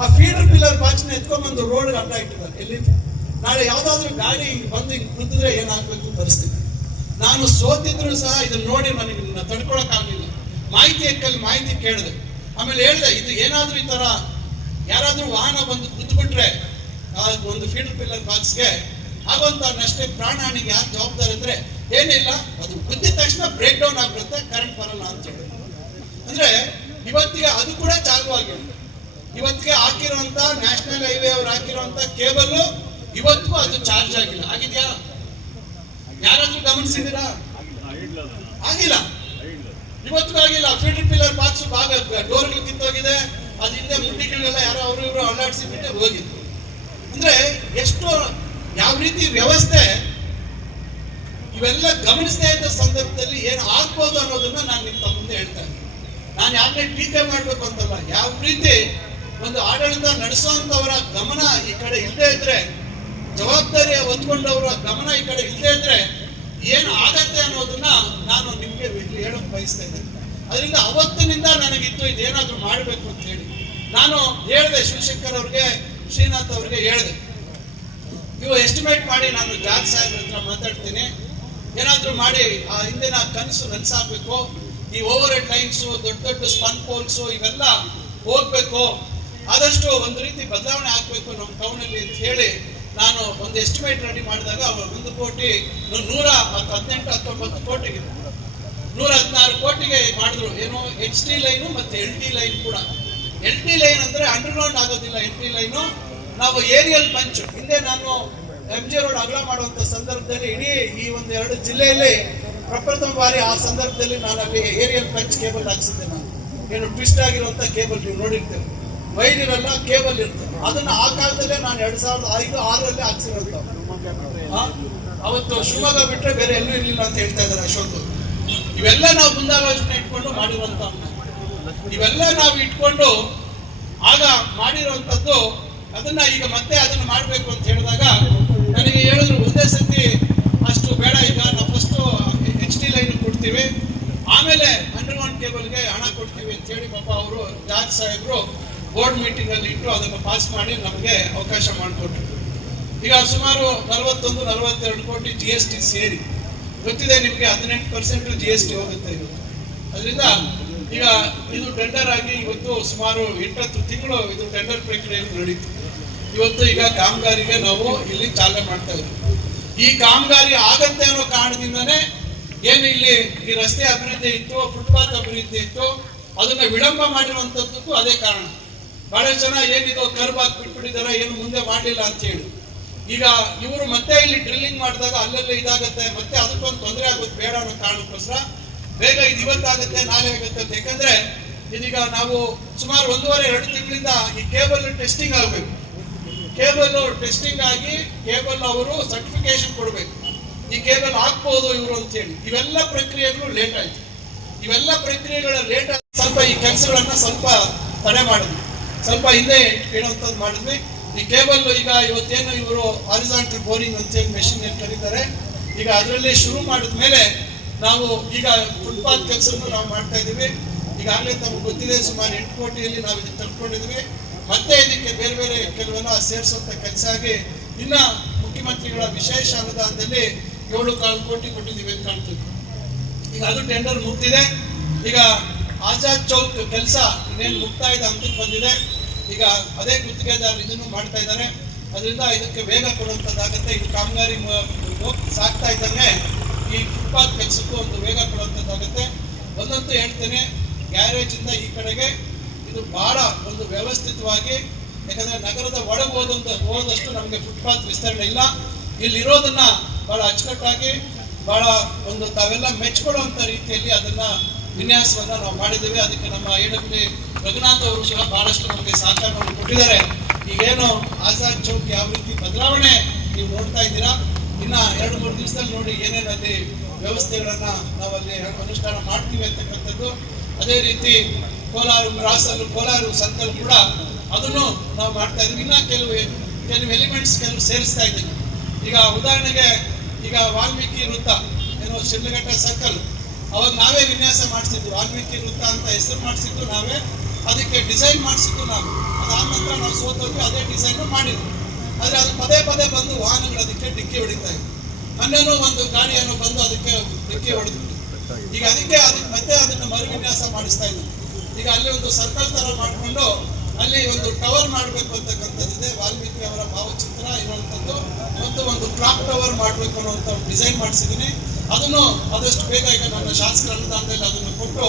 ಆ ಫೀಡರ್ ಪಿಲ್ಲರ್ ಬಾಕ್ಸ್ನ ಎತ್ಕೊಂಡ್ಬಂದು ರೋಡ್ ಅಡ್ಡ ಇಟ್ಟಿದ್ದಾರೆ. ಎಲ್ಲಿ ನಾಳೆ ಯಾವ್ದಾದ್ರು ಗಾಡಿ ಬಂದು ಹಿಂಗ್ ಕುದಿದ್ರೆ ಏನಾಗ್ಬೇಕು ಪರಿಸ್ಥಿತಿ. ನಾನು ಸೋತಿದ್ರು ಸಹ ಇದನ್ನ ನೋಡಿ ನನಗೆ ತಡ್ಕೊಳಕ್ ಆಗ್ಲಿಲ್ಲ. ಮಾಹಿತಿ ಎಕ್ಕಲ್ಲಿ ಮಾಹಿತಿ ಕೇಳಿದೆ, ಆಮೇಲೆ ಹೇಳಿದೆ, ಇದು ಏನಾದ್ರೂ ಈ ತರ ಯಾರಾದ್ರೂ ವಾಹನ ಬಂದು ಕುದ್ಬಿಟ್ರೆ ಒಂದು ಫೀಡರ್ ಪಿಲ್ಲರ್ ಬಾಕ್ಸ್ಗೆ ಆಗುವಂತ ನಷ್ಟ, ಪ್ರಾಣ ಹಾನಿಗೆ ಯಾರು ಜವಾಬ್ದಾರಿ ಅಂದ್ರೆ ಏನಿಲ್ಲ, ಅದು ಕುದ್ದಿದ ತಕ್ಷಣ ಬ್ರೇಕ್ ಡೌನ್ ಆಗ್ಬಿಡುತ್ತೆ, ಕರೆಂಟ್ ಬರಲ್ಲ ಅಂತ ಹೇಳಿ. ಅಂದ್ರೆ ಇವತ್ತಿಗೆ ಅದು ಕೂಡ ಚಾಲು ಆಗಿಲ್ಲ. ಇವತ್ತಿಗೆ ಹಾಕಿರುವಂತ ನ್ಯಾಷನಲ್ ಹೈವೇ ಅವ್ರು ಹಾಕಿರುವಂತ ಕೇಬಲ್ ಇವತ್ತಿಗೂ ಅದು ಚಾರ್ಜ್ ಆಗಿಲ್ಲ. ಆಗಿದ್ಯಾ? ಯಾರಾದ್ರೂ ಗಮನಿಸಿದೀರಾ? ಆಗಿಲ್ಲ, ಇವತ್ತಿಗೂ ಆಗಿಲ್ಲ. ಫೀಡರ್ ಪಿಲ್ಲರ್ ಬಾಕ್ಸ್ ಭಾಗ ಡೋರ್ಗಳು ಕಿತ್ತೋಗಿದೆ, ಅದ್ ಹಿಂದೆ ಮುಂಡಿಗಳೆಲ್ಲ ಯಾರೋ ಅವರು ಇವರು ಅಲ್ಲಾಡಿಸಿ ಬಿಟ್ಟೆ ಹೋಗಿದ್ರು. ಅಂದ್ರೆ ಎಷ್ಟು ಯಾವ ರೀತಿ ವ್ಯವಸ್ಥೆ, ಇವೆಲ್ಲ ಗಮನಿಸದೇ ಇದ್ದ ಸಂದರ್ಭದಲ್ಲಿ ಏನು ಆಗ್ಬೋದು ಅನ್ನೋದನ್ನ ನಾನು ನಿಮ್ಮ ಮುಂದೆ ಹೇಳ್ತಾ ಇದ್ದೀನಿ. ನಾನು ಯಾರನ್ನೇ ಟೀಕೆ ಮಾಡ್ಬೇಕು ಅಂತಲ್ಲ, ಯಾವ ರೀತಿ ಒಂದು ಆಡಳಿತ ನಡೆಸುವಂತವರ ಗಮನ ಈ ಕಡೆ ಇಲ್ಲದೆ ಇದ್ರೆ, ಜವಾಬ್ದಾರಿಯ ಹೊತ್ಕೊಂಡವರ ಗಮನ ಈ ಕಡೆ ಇಲ್ಲದೆ ಇದ್ರೆ ಏನು ಆಗತ್ತೆ ಅನ್ನೋದನ್ನ ನಾನು ನಿಮ್ಗೆ ಹೇಳಕ್ ಬಯಸ್ತಾ ಇದ್ದೇನೆ. ಅದರಿಂದ ಅವತ್ತಿನಿಂದ ನನಗಿತ್ತು ಇದೇನಾದ್ರೂ ಮಾಡ್ಬೇಕು ಅಂತ ಹೇಳಿ ನಾನು ಹೇಳಿದೆ. ಶಿವಶಂಕರ್ ಅವ್ರಿಗೆ, ಶ್ರೀನಾಥ್ ಅವ್ರಿಗೆ ಹೇಳಿದೆ, ನೀವು ಎಸ್ಟಿಮೇಟ್ ಮಾಡಿ, ನಾನು ಜಾಗ್ ಸಾಹೇಬ್ರ ಹತ್ರ ಮಾತಾಡ್ತೀನಿ, ಏನಾದ್ರೂ ಮಾಡಿ ಆ ಹಿಂದಿನ ಕನಸು ನನಸಾಗಬೇಕು. ಈ ಓವರ್ ಹೆಡ್ ಲೈನ್ಸ್, ದೊಡ್ಡ ದೊಡ್ಡ ಸ್ಪನ್ ಪೋಲ್ಸ್ ಇವೆಲ್ಲ ಹೋಗ್ಬೇಕು. ಆದಷ್ಟು ಒಂದು ರೀತಿ ಬದಲಾವಣೆ ಆಗ್ಬೇಕು ನಮ್ಮ ಟೌನ್ ಅಲ್ಲಿ ಅಂತ ಹೇಳಿ ನಾನು ಒಂದು ಎಸ್ಟಿಮೇಟ್ ರೆಡಿ ಮಾಡಿದಾಗ ಅವರು 1 ಕೋಟಿ 118-19 ಕೋಟಿಗೆ 116 ಕೋಟಿಗೆ ಮಾಡಿದ್ರು. ಏನು HT ಲೈನು ಮತ್ತೆ LT ಲೈನ್ ಕೂಡ. LT ಲೈನ್ ಅಂದ್ರೆ ಅಂಡರ್ಗ್ರೌಂಡ್ ಆಗೋದಿಲ್ಲ. LT ಲೈನು ನಾವು ಏರಿಯಲ್ ಬಂಚ್ ಹಿಂದೆ ನಾನು MG ರೋಡ್ ಅಗಲ ಮಾಡುವಂತ ಸಂದರ್ಭದಲ್ಲಿ ಇಡೀ ಈ ಒಂದು 2 ಜಿಲ್ಲೆಯಲ್ಲಿ ಪ್ರಪ್ರಥಮ ಬಾರಿ ಆ ಸಂದರ್ಭದಲ್ಲಿ ನಾನು ಅಲ್ಲಿ ಏರಿಯಲ್ ಬಂಚ್ ಕೇಬಲ್ ಹಾಕ್ಸಿದ್ದೆ. ನಾನು ಏನು ಟ್ವಿಸ್ಟ್ ಆಗಿರುವಂತ ಕೇಬಲ್ ನೀವು ನೋಡಿರ್ತೇವೆ, ವೈರ್ ಇರಲ್ಲ, ಕೇಬಲ್ ಇರ್ತದೆ. ಅದನ್ನ ಆ ಕಾಲದಲ್ಲೇ ನಾನು 2005-6ರಲ್ಲಿ ಹಾಕ್ಸಿರೋದು. ಅವತ್ತು ಶಿವಮೊಗ್ಗ ಬಿಟ್ರೆ ಬೇರೆ ಎಲ್ಲೂ ಇರ್ಲಿಲ್ಲ ಅಂತ ಹೇಳ್ತಾ ಇದ್ದಾರೆ ಅಶೋಕ್. ಇವೆಲ್ಲ ನಾವು ಮುಂದಾಲೋಚನೆ ಇಟ್ಕೊಂಡು ಮಾಡಿರುವಂತ, ಇವೆಲ್ಲ ನಾವು ಇಟ್ಕೊಂಡು ಆಗ ಮಾಡಿರುವಂತದ್ದು. ಅದನ್ನ ಈಗ ಮತ್ತೆ ಅದನ್ನ ಮಾಡ್ಬೇಕು ಅಂತ ಹೇಳಿದಾಗ ನನಗೆ ಹೇಳಿದ್ರು, ಒಂದೇ ಸತಿ ಅಷ್ಟು ಬೇಡ, ಈಗ ನಾವು ಫಸ್ಟ್ HT ಲೈನ್ ಕೊಡ್ತೀವಿ, ಆಮೇಲೆ ಅಂಡರ್ಗ್ರೌಂಡ್ ಕೇಬಲ್ಗೆ ಹಣ ಕೊಡ್ತೀವಿ ಅಂತ ಹೇಳಿ ಪಾಪ ಅವರು ಜಾರ್ಜ್ ಸಾಹೇಬ್ರು ಬೋರ್ಡ್ ಮೀಟಿಂಗ್ ಅಲ್ಲಿ ಇಟ್ಟು ಅದನ್ನು ಪಾಸ್ ಮಾಡಿ ನಮಗೆ ಅವಕಾಶ ಮಾಡಿಕೊಟ್ರು. ಈಗ ಸುಮಾರು 41-42 ಕೋಟಿ GST ಸೇರಿ, ಗೊತ್ತಿದೆ ನಿಮಗೆ 18% GST ಹೋಗುತ್ತೆ ಇವತ್ತು. ಅದರಿಂದ ಈಗ ಇದು ಟೆಂಡರ್ ಆಗಿ ಇವತ್ತು ಸುಮಾರು 8 ತಿಂಗಳು ಇದು ಟೆಂಡರ್ ಪ್ರಕ್ರಿಯೆ ನಡೀತು. ಇವತ್ತು ಈಗ ಕಾಮಗಾರಿಗೆ ನಾವು ಇಲ್ಲಿ ಚಾಲನೆ ಮಾಡ್ತಾ ಇದ್ದೀವಿ. ಈ ಕಾಮಗಾರಿ ಆಗತ್ತೆ ಅನ್ನೋ ಕಾರಣದಿಂದನೇ ಏನು ಇಲ್ಲಿ ಈ ರಸ್ತೆ ಅಭಿವೃದ್ಧಿ ಇತ್ತು, ಫುಟ್ಪಾತ್ ಅಭಿವೃದ್ಧಿ ಇತ್ತು, ಅದನ್ನ ವಿಳಂಬ ಮಾಡಿರುವಂತದ್ದಕ್ಕೂ ಅದೇ ಕಾರಣ. ಬಹಳಷ್ಟು ಜನ ಏನಿದು ಕರ್ಬ್ ಹಾಕಿ ಬಿಟ್ಬಿಟ್ಟಿದ್ದಾರೆ, ಏನು ಮುಂದೆ ಮಾಡಲಿಲ್ಲ ಅಂತ ಹೇಳಿ. ಈಗ ಇವರು ಮತ್ತೆ ಇಲ್ಲಿ ಡ್ರಿಲ್ಲಿಂಗ್ ಮಾಡಿದಾಗ ಅಲ್ಲೆಲ್ಲ ಇದಾಗತ್ತೆ, ಮತ್ತೆ ಅದಕ್ಕೊಂದು ತೊಂದರೆ ಆಗುತ್ತೆ ಬೇಡ ಅನ್ನೋ ಕಾರಣಕ್ಕೋಸ್ಕರ ಬೇಗ ಇದು ಇವತ್ತಾಗುತ್ತೆ ನಾಳೆ ಆಗುತ್ತೆ ಅಂತ. ಯಾಕಂದ್ರೆ ಇದೀಗ ನಾವು ಸುಮಾರು 1.5-2 ತಿಂಗಳಿಂದ ಈ ಕೇಬಲ್ ಟೆಸ್ಟಿಂಗ್ ಆಗಬೇಕು. ಕೇಬಲ್ ಟೆಸ್ಟಿಂಗ್ ಆಗಿ ಕೇಬಲ್ ಅವರು ಸರ್ಟಿಫಿಕೇಶನ್ ಕೊಡಬೇಕು, ಈ ಕೇಬಲ್ ಹಾಕ್ಬಹುದು ಇವರು ಅಂತ ಹೇಳಿ. ಇವೆಲ್ಲ ಪ್ರಕ್ರಿಯೆಗಳು ಲೇಟ್ ಆಯ್ತು. ಇವೆಲ್ಲ ಪ್ರಕ್ರಿಯೆಗಳ ಲೇಟ್ ಆಗಿ ಸ್ವಲ್ಪ ಈ ಕೆಲಸಗಳನ್ನ ಸ್ವಲ್ಪ ತಡೆ ಮಾಡಿದ್ವಿ, ಸ್ವಲ್ಪ ಹಿಂದೆ ಇಡುವಂಥದ್ದು ಮಾಡಿದ್ವಿ. ಈ ಕೇಬಲ್ ಈಗ ಇವತ್ತೇನು ಇವರು ಹಾರಿಜಾಂಟಲ್ ಬೋರಿಂಗ್ ಅಂತ ಹೇಳಿ ಮೆಷಿನ್ ಏನು ಕರೀತಾರೆ, ಈಗ ಅದರಲ್ಲಿ ಶುರು ಮಾಡಿದ ಮೇಲೆ ನಾವು ಈಗ ಫುಟ್ಪಾತ್ ಕೆಲಸವನ್ನು ನಾವು ಮಾಡ್ತಾ ಇದ್ದೀವಿ. ಈಗಾಗಲೇ ತಮಗೆ ಗೊತ್ತಿದೆ, ಸುಮಾರು 8 ಕೋಟಿಯಲ್ಲಿ ನಾವು ಇದಕ್ಕೆ ತಲುಪಿಕೊಂಡಿದ್ವಿ. ಮತ್ತೆ ಇದಕ್ಕೆ ಬೇರೆ ಬೇರೆ ಕೆಲವೆಲ್ಲ ಸೇರಿಸುವಂತ ಕೆಲಸ ಆಗಿ ಇನ್ನ ಮುಖ್ಯಮಂತ್ರಿಗಳ ವಿಶೇಷ ಅನುದಾನದಲ್ಲಿ 7.25 ಕೋಟಿ ಕೊಟ್ಟಿದ್ದೀವಿ ಅಂತ ಕಾಣ್ತೀವಿ. ಈಗ ಅದು ಟೆಂಡರ್ ಮುಗ್ದಿದೆ. ಈಗ ಆಜಾದ್ ಚೌಕ್ ಕೆಲಸ ಇನ್ನೇನು ಮುಕ್ತಾಯದ ಹಂತಕ್ಕೆ ಬಂದಿದೆ. ಈಗ ಅದೇ ಗುತ್ತಿಗೆದಾರ ಇದನ್ನು ಮಾಡ್ತಾ ಇದ್ದಾರೆ. ಅದರಿಂದ ಇದಕ್ಕೆ ವೇಗ ಕೊಡುವಂಥದ್ದಾಗುತ್ತೆ. ಇದು ಕಾಮಗಾರಿ ಸಾಕ್ತಾ ಇದ್ದಂಗೆ ಈ ಫುಟ್ಪಾತ್ ಕೆಲಸಕ್ಕೂ ಒಂದು ವೇಗ ಕೊಡುವಂಥದ್ದಾಗುತ್ತೆ. ಒಂದಂತೂ ಹೇಳ್ತೇನೆ, ಗ್ಯಾರೇಜ್ ಇಂದ ಈ ಕಡೆಗೆ ಇದು ಬಹಳ ಒಂದು ವ್ಯವಸ್ಥಿತವಾಗಿ, ಯಾಕಂದ್ರೆ ನಗರದ ಒಳಗೆ ಹೋದಷ್ಟು ನಮಗೆ ಫುಟ್ಪಾತ್ ವಿಸ್ತರಣೆ ಇಲ್ಲ. ಇಲ್ಲಿರೋದನ್ನ ಬಹಳ ಅಚ್ಚುಕಟ್ಟಾಗಿ ಬಹಳ ಒಂದು ತಾವೆಲ್ಲ ಮೆಚ್ಕೊಳ್ಳುವಂತ ರೀತಿಯಲ್ಲಿ ಅದನ್ನ ವಿನ್ಯಾಸವನ್ನ ನಾವು ಮಾಡಿದ್ದೇವೆ. ಅದಕ್ಕೆ ನಮ್ಮ AW ರಘುನಾಥ್ ಅವರು ಸಹ ಬಹಳಷ್ಟು ನಮಗೆ ಸಹಕಾರ ಕೊಟ್ಟಿದ್ದಾರೆ. ಈಗೇನು ಆಜಾದ್ ಚೌಕ್ ಯಾವ ರೀತಿ ಬದಲಾವಣೆ ನೀವು ನೋಡ್ತಾ ಇದ್ದೀರಾ, ಇನ್ನ 2-3 ದಿವಸದಲ್ಲಿ ನೋಡಿ ಏನೇನಲ್ಲಿ ವ್ಯವಸ್ಥೆಗಳನ್ನ ನಾವಲ್ಲಿ ಅನುಷ್ಠಾನ ಮಾಡ್ತೀವಿ ಅಂತಕ್ಕಂಥದ್ದು. ಅದೇ ರೀತಿ ಕೋಲಾರ ಕ್ರಾಸಲ್ಲೂ ಕೋಲಾರ ಸಂತಲ್ಲೂ ಕೂಡ ಅದನ್ನು ನಾವು ಮಾಡ್ತಾ ಇದ್ದೀವಿ. ಇನ್ನ ಕೆಲವು ಎಲಿಮೆಂಟ್ಸ್ ಸೇರಿಸ್ತಾ ಇದ್ದೀವಿ. ಈಗ ಉದಾಹರಣೆಗೆ ಈಗ ವಾಲ್ಮೀಕಿ ವೃತ್ತ ಏನೋ ಶಿಡ್ಲಘಟ್ಟ ಸರ್ಕಲ್, ಅವಾಗ ನಾವೇ ವಿನ್ಯಾಸ ಮಾಡಿಸಿದ್ವಿ. ವಾಲ್ಮೀಕಿ ವೃತ್ತ ಅಂತ ಹೆಸರು ಮಾಡಿಸಿದ್ದು ನಾವೇ, ಅದಕ್ಕೆ ಡಿಸೈನ್ ಮಾಡಿಸಿದ್ದು ನಾವು. ಅದಾದ ನಂತರ ನಾವು ಸೋತೋಗಿ ಅದೇ ಡಿಸೈನ್ ಮಾಡಿದ್ವಿ. ಆದ್ರೆ ಅದು ಪದೇ ಪದೇ ಬಂದು ವಾಹನಗಳು ಅದಕ್ಕೆ ಡಿಕ್ಕಿ ಹೊಡಿತಾ ಇದ್ವಿ. ಮೊನ್ನೆನೂ ಒಂದು ಗಾಡಿಯನ್ನು ಬಂದು ಅದಕ್ಕೆ ಡಿಕ್ಕಿ ಹೊಡೆದ್ವಿ. ಈಗ ಅದಕ್ಕೆ ಮತ್ತೆ ಅದನ್ನು ಮರುವಿನ್ಯಾಸ ಮಾಡಿಸ್ತಾ ಇದ್ವಿ. ಈಗ ಅಲ್ಲಿ ಒಂದು ಸರ್ಕಲ್ ತರ ಮಾಡಿಕೊಂಡು ಅಲ್ಲಿ ಒಂದು ಟವರ್ ಮಾಡಬೇಕು ಅಂತಕ್ಕಂಥದ್ದಿದೆ. ವಾಲ್ಮೀಕಿ ಅವರ ಭಾವಚಿತ್ರ ಇರುವಂತದ್ದು ಮತ್ತು ಒಂದು ಕ್ಲಾಕ್ ಟವರ್ ಮಾಡಬೇಕು ಅನ್ನುವಂಥ ಡಿಸೈನ್ ಮಾಡಿಸಿದ್ದೀನಿ. ಅದನ್ನು ಆದಷ್ಟು ಬೇಗ ಈಗ ನನ್ನ ಶಾಸಕರ ಅನುದಾನದಲ್ಲಿ ಅದನ್ನು ಕೊಟ್ಟು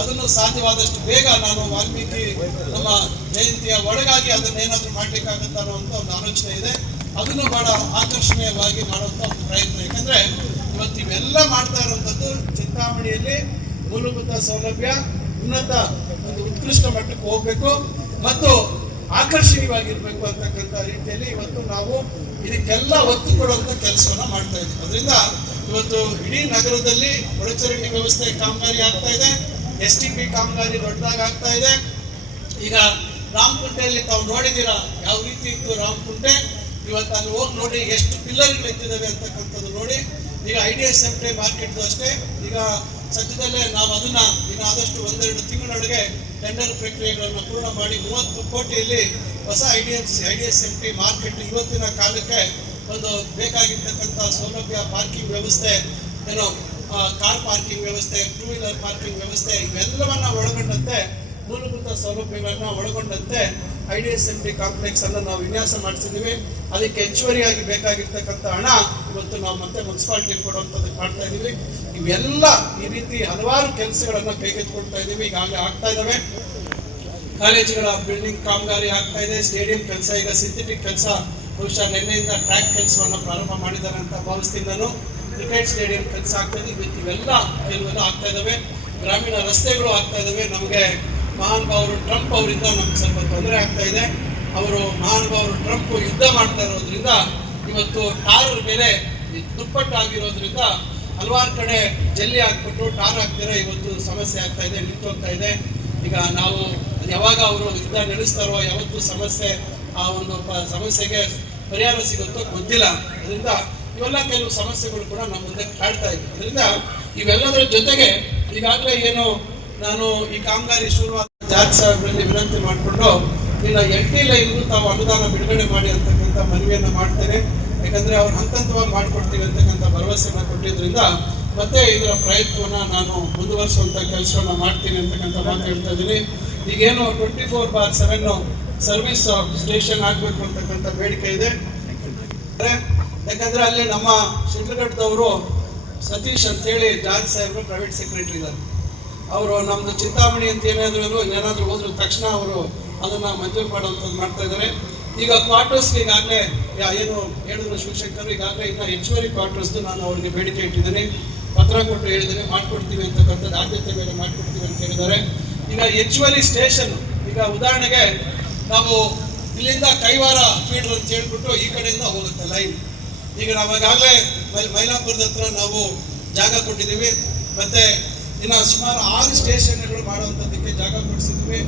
ಅದನ್ನು ಸಾಧ್ಯವಾದಷ್ಟು ಬೇಗ ನಾನು ವಾಲ್ಮೀಕಿ ನಮ್ಮ ಜಯಂತಿಯ ಒಳಗಾಗಿ ಅದನ್ನ ಏನಾದರೂ ಮಾಡ್ಲಿಕ್ಕಾಗತ್ತ ಅನ್ನುವಂಥ ಒಂದು ಆಲೋಚನೆ ಇದೆ. ಅದನ್ನು ಬಹಳ ಆಕರ್ಷಣೀಯವಾಗಿ ಮಾಡುವಂತ ಒಂದು ಪ್ರಯತ್ನ. ಯಾಕಂದ್ರೆ ಇವತ್ತು ಇವೆಲ್ಲ ಮಾಡ್ತಾ ಇರುವಂತದ್ದು ಚಿಂತಾಮಣಿಯಲ್ಲಿ ಮೂಲಭೂತ ಸೌಲಭ್ಯ ಉನ್ನತ ಒಂದು ಉತ್ಕೃಷ್ಟ ಮಟ್ಟಕ್ಕೆ ಹೋಗ್ಬೇಕು ಮತ್ತು ಆಕರ್ಷಣೀಯವಾಗಿರ್ಬೇಕು ಅಂತಕ್ಕಂಥ ರೀತಿಯಲ್ಲಿ ಇವತ್ತು ನಾವು ಇದಕ್ಕೆಲ್ಲ ಒತ್ತು ಕೊಡುವಂತ ಕೆಲಸವನ್ನ ಮಾಡ್ತಾ ಇದ್ದೀವಿ. ಅದರಿಂದ ಇವತ್ತು ಇಡೀ ನಗರದಲ್ಲಿ ಒಳಚರಂಡಿ ವ್ಯವಸ್ಥೆ ಕಾಮಗಾರಿ ಆಗ್ತಾ ಇದೆ. STP ಕಾಮಗಾರಿ ದೊಡ್ಡದಾಗಿ ಆಗ್ತಾ ಇದೆ. ಈಗ ರಾಮಕುಂಟೆಯಲ್ಲಿ ತಾವು ನೋಡಿದ್ದೀರಾ ಯಾವ ರೀತಿ ಇತ್ತು ರಾಮಕುಂಟೆ. ಇವತ್ತು ಅಲ್ಲಿ ಹೋಗಿ ನೋಡಿ ಎಷ್ಟು ಪಿಲ್ಲರ್ಗಳು ಎತ್ತಿದ್ದಾವೆ ಅಂತಕ್ಕಂಥದ್ದು ನೋಡಿ. ಈಗ IDSMT ಮಾರ್ಕೆಟ್ ಅಷ್ಟೇ, ಈಗ ಸದ್ಯದಲ್ಲೇ ನಾವು ಅದನ್ನ ಇನ್ನು ಆದಷ್ಟು 1-2 ತಿಂಗಳೊಳಗೆ ಟೆಂಡರ್ ಪ್ರಕ್ರಿಯೆಗಳನ್ನು ಪೂರ್ಣ ಮಾಡಿ 30 ಕೋಟಿಯಲ್ಲಿ ಹೊಸ IDSMT ಮಾರ್ಕೆಟ್ ಇವತ್ತಿನ ಕಾಲಕ್ಕೆ ಒಂದು ಬೇಕಾಗಿರ್ತಕ್ಕಂಥ ಸೌಲಭ್ಯ, ಪಾರ್ಕಿಂಗ್ ವ್ಯವಸ್ಥೆ, ಏನೋ ಕಾರ್ ಪಾರ್ಕಿಂಗ್ ವ್ಯವಸ್ಥೆ, 2 ವೀಲರ್ ಪಾರ್ಕಿಂಗ್ ವ್ಯವಸ್ಥೆ, ಇವೆಲ್ಲವನ್ನ ಒಳಗೊಂಡಂತೆ ಮೂಲಭೂತ ಸೌಲಭ್ಯಗಳನ್ನ ಒಳಗೊಂಡಂತೆ IDSMT ಕಾಂಪ್ಲೆಕ್ಸ್ ಅನ್ನು ನಾವು ವಿನ್ಯಾಸ ಮಾಡಿಸಿದ್ದೀವಿ. ಅದಕ್ಕೆ ಹೆಚ್ಚುವರಿಯಾಗಿ ಬೇಕಾಗಿರ್ತಕ್ಕಂಥ ಹಣ ಇವತ್ತು ನಾವು ಮತ್ತೆ ಮುನ್ಸಿಪಾಲಿಟಿ ಕೊಡುವಂಥದ್ದು ಮಾಡ್ತಾ ಇದ್ದೀವಿ. ಇವೆಲ್ಲ ಈ ರೀತಿ ಹಲವಾರು ಕೆಲಸಗಳನ್ನ ಕೈಗೆತ್ತಿಕೊಳ್ತಾ ಇದ್ದೀವಿ. ಈಗಾಗಲೇ ಆಗ್ತಾ ಇದ್ದಾವೆ. ಕಾಲೇಜುಗಳ ಬಿಲ್ಡಿಂಗ್ ಕಾಮಗಾರಿ ಆಗ್ತಾ ಇದೆ. ಸ್ಟೇಡಿಯಂ ಕೆಲಸ, ಈಗ ಸಿಂಥೆಟಿಕ್ ಕೆಲಸ ಬಹುಶಃ ನಿನ್ನೆಯಿಂದ ಟ್ರ್ಯಾಕ್ ಕೆಲಸವನ್ನ ಪ್ರಾರಂಭ ಮಾಡಿದ್ದಾರೆ ಅಂತ ಭಾವಿಸ್ತೀನಿ ನಾನು. ಕ್ರಿಕೆಟ್ ಸ್ಟೇಡಿಯಂ ಕೆಲಸ ಆಗ್ತಾ ಇದೆ. ಇವೆಲ್ಲ ಕೆಲವೆಲ್ಲ ಆಗ್ತಾ ಇದಾವೆ. ಗ್ರಾಮೀಣ ರಸ್ತೆಗಳು ಆಗ್ತಾ ಇದಾವೆ. ನಮಗೆ ಮಹಾನುಭಾವರು ಟ್ರಂಪ್ ಅವರಿಂದ ನಮ್ಗೆ ಸ್ವಲ್ಪ ತೊಂದರೆ ಆಗ್ತಾ ಇದೆ. ಅವರು ಮಹಾನುಭಾವರು ಟ್ರಂಪ್ ಯುದ್ಧ ಮಾಡ್ತಾ ಇರೋದ್ರಿಂದ ಇವತ್ತು ಟಾರ್ ಮೇಲೆ ದುಪ್ಪಟ್ಟಾಗಿರೋದ್ರಿಂದ ಹಲವಾರು ಕಡೆ ಜಲ್ಲಿ ಹಾಕ್ಬಿಟ್ಟು ಟಾರ್ ಹಾಕ್ತಾರೆ. ಇವತ್ತು ಸಮಸ್ಯೆ ಆಗ್ತಾ ಇದೆ, ನಿಂತೋಗ್ತಾ ಇದೆ. ಈಗ ನಾವು ಯಾವಾಗ ಅವರು ಯುದ್ಧ ನಡೆಸ್ತಾರೋ ಯಾವತ್ತು ಸಮಸ್ಯೆ ಆ ಒಂದು ಸಮಸ್ಯೆಗೆ ಪರಿಹಾರ ಸಿಗುತ್ತೋ ಗೊತ್ತಿಲ್ಲ. ಅದರಿಂದ ಇವೆಲ್ಲ ಕೆಲವು ಸಮಸ್ಯೆಗಳು ಕೂಡ ನಮ್ಮ ಮುಂದೆ ಕಾಡ್ತಾ ಇದೆ. ಅದರಿಂದ ಇವೆಲ್ಲದರ ಜೊತೆಗೆ ಈಗಾಗಲೇ ಏನು ನಾನು ಈ ಕಾಮಗಾರಿ ಶುರುವಾದ ಜಾರ್ಜ್ ಸಾಹೇಬ್ರಲ್ಲಿ ವಿನಂತಿ ಮಾಡಿಕೊಂಡು ಇನ್ನು LT ಲೈನ್ಗೂ ತಾವು ಅನುದಾನ ಬಿಡುಗಡೆ ಮಾಡಿ ಅಂತಕ್ಕಂಥ ಮನವಿಯನ್ನು ಮಾಡ್ತೇನೆ. ಯಾಕಂದ್ರೆ ಅವ್ರು ಹಂತವಾಗಿ ಮಾಡಿಕೊಡ್ತೀವಿ ಅಂತಕ್ಕಂಥ ಭರವಸೆಯನ್ನು ಕೊಟ್ಟಿದ್ರಿಂದ ಮತ್ತೆ ಇದರ ಪ್ರಯತ್ನವನ್ನ ನಾನು ಮುಂದುವರಿಸುವಂತ ಕೆಲಸವನ್ನ ಮಾಡ್ತೀನಿ ಅಂತಕ್ಕಂಥ ಮಾತು ಹೇಳ್ತಾ ಇದ್ದೀನಿ. ಈಗೇನು 24/7 ಸರ್ವಿಸ್ ಸ್ಟೇಷನ್ ಆಗ್ಬೇಕು ಅಂತಕ್ಕಂಥ ಬೇಡಿಕೆ ಇದೆ. ಯಾಕಂದ್ರೆ ಅಲ್ಲಿ ನಮ್ಮ ಶಿಡ್ಲಘಟ್ಟದವರು ಸತೀಶ್ ಅಂತೇಳಿ ಜಾರ್ಜ್ ಸಾಹೇಬ್ರು ಪ್ರೈವೇಟ್ ಸೆಕ್ರೆಟರಿ ಇದ್ದಾರೆ. ಅವರು ನಮ್ದು ಚಿಂತಾಮಣಿ ಅಂತ ಏನಾದ್ರು ಹೋದ್ರ ತಕ್ಷಣ ಅವರು ಅದನ್ನ ಮಂಜೂರು ಮಾಡುವಂಥದ್ದು ಮಾಡ್ತಾ ಇದ್ದಾರೆ. ಈಗ ಕ್ವಾರ್ಟರ್ಸ್ ಈಗಾಗಲೇ ಏನು ಹೇಳಿದ್ರು ಶಿವಶಂಕರ್, ಈಗಾಗಲೇ ಇನ್ನ ಹೆಚ್ಚುವರಿ ಕ್ವಾರ್ಟರ್ಸ್ ನಾನು ಅವರಿಗೆ ಬೇಡಿಕೆ ಇಟ್ಟಿದ್ದೀನಿ. ಪತ್ರ ಕೊಟ್ಟು ಹೇಳಿದ್ದೇನೆ, ಮಾಡ್ಕೊಡ್ತೀವಿ ಅಂತಕ್ಕಂಥದ್ದು ಆದ್ಯತೆ ಮೇಲೆ ಮಾಡ್ಕೊಡ್ತೀವಿ ಅಂತ ಹೇಳಿದ್ದಾರೆ. ಈಗ ಹೆಚ್ಚುವರಿ ಸ್ಟೇಷನ್, ಈಗ ಉದಾಹರಣೆಗೆ ನಾವು ಇಲ್ಲಿಂದ ಕೈವಾರ ಫೀಡರ್ ಅಂತ ಹೇಳ್ಬಿಟ್ಟು ಈ ಕಡೆಯಿಂದ ಹೋಗುತ್ತೆ ಲೈನ್. ಈಗ ನಾವು ಈಗಾಗಲೇ ಮೈಲಾಪುರದ ಹತ್ರ ನಾವು ಜಾಗ ಕೊಟ್ಟಿದ್ದೀವಿ. ಮತ್ತೆ ಇನ್ನು ಸುಮಾರು 6 ಸ್ಟೇಷನ್ಗಳು ಮಾಡುವಂಥದ್ದಕ್ಕೆ ಜಾಗ ಕೊಡಿಸಿದ್ದೀವಿ.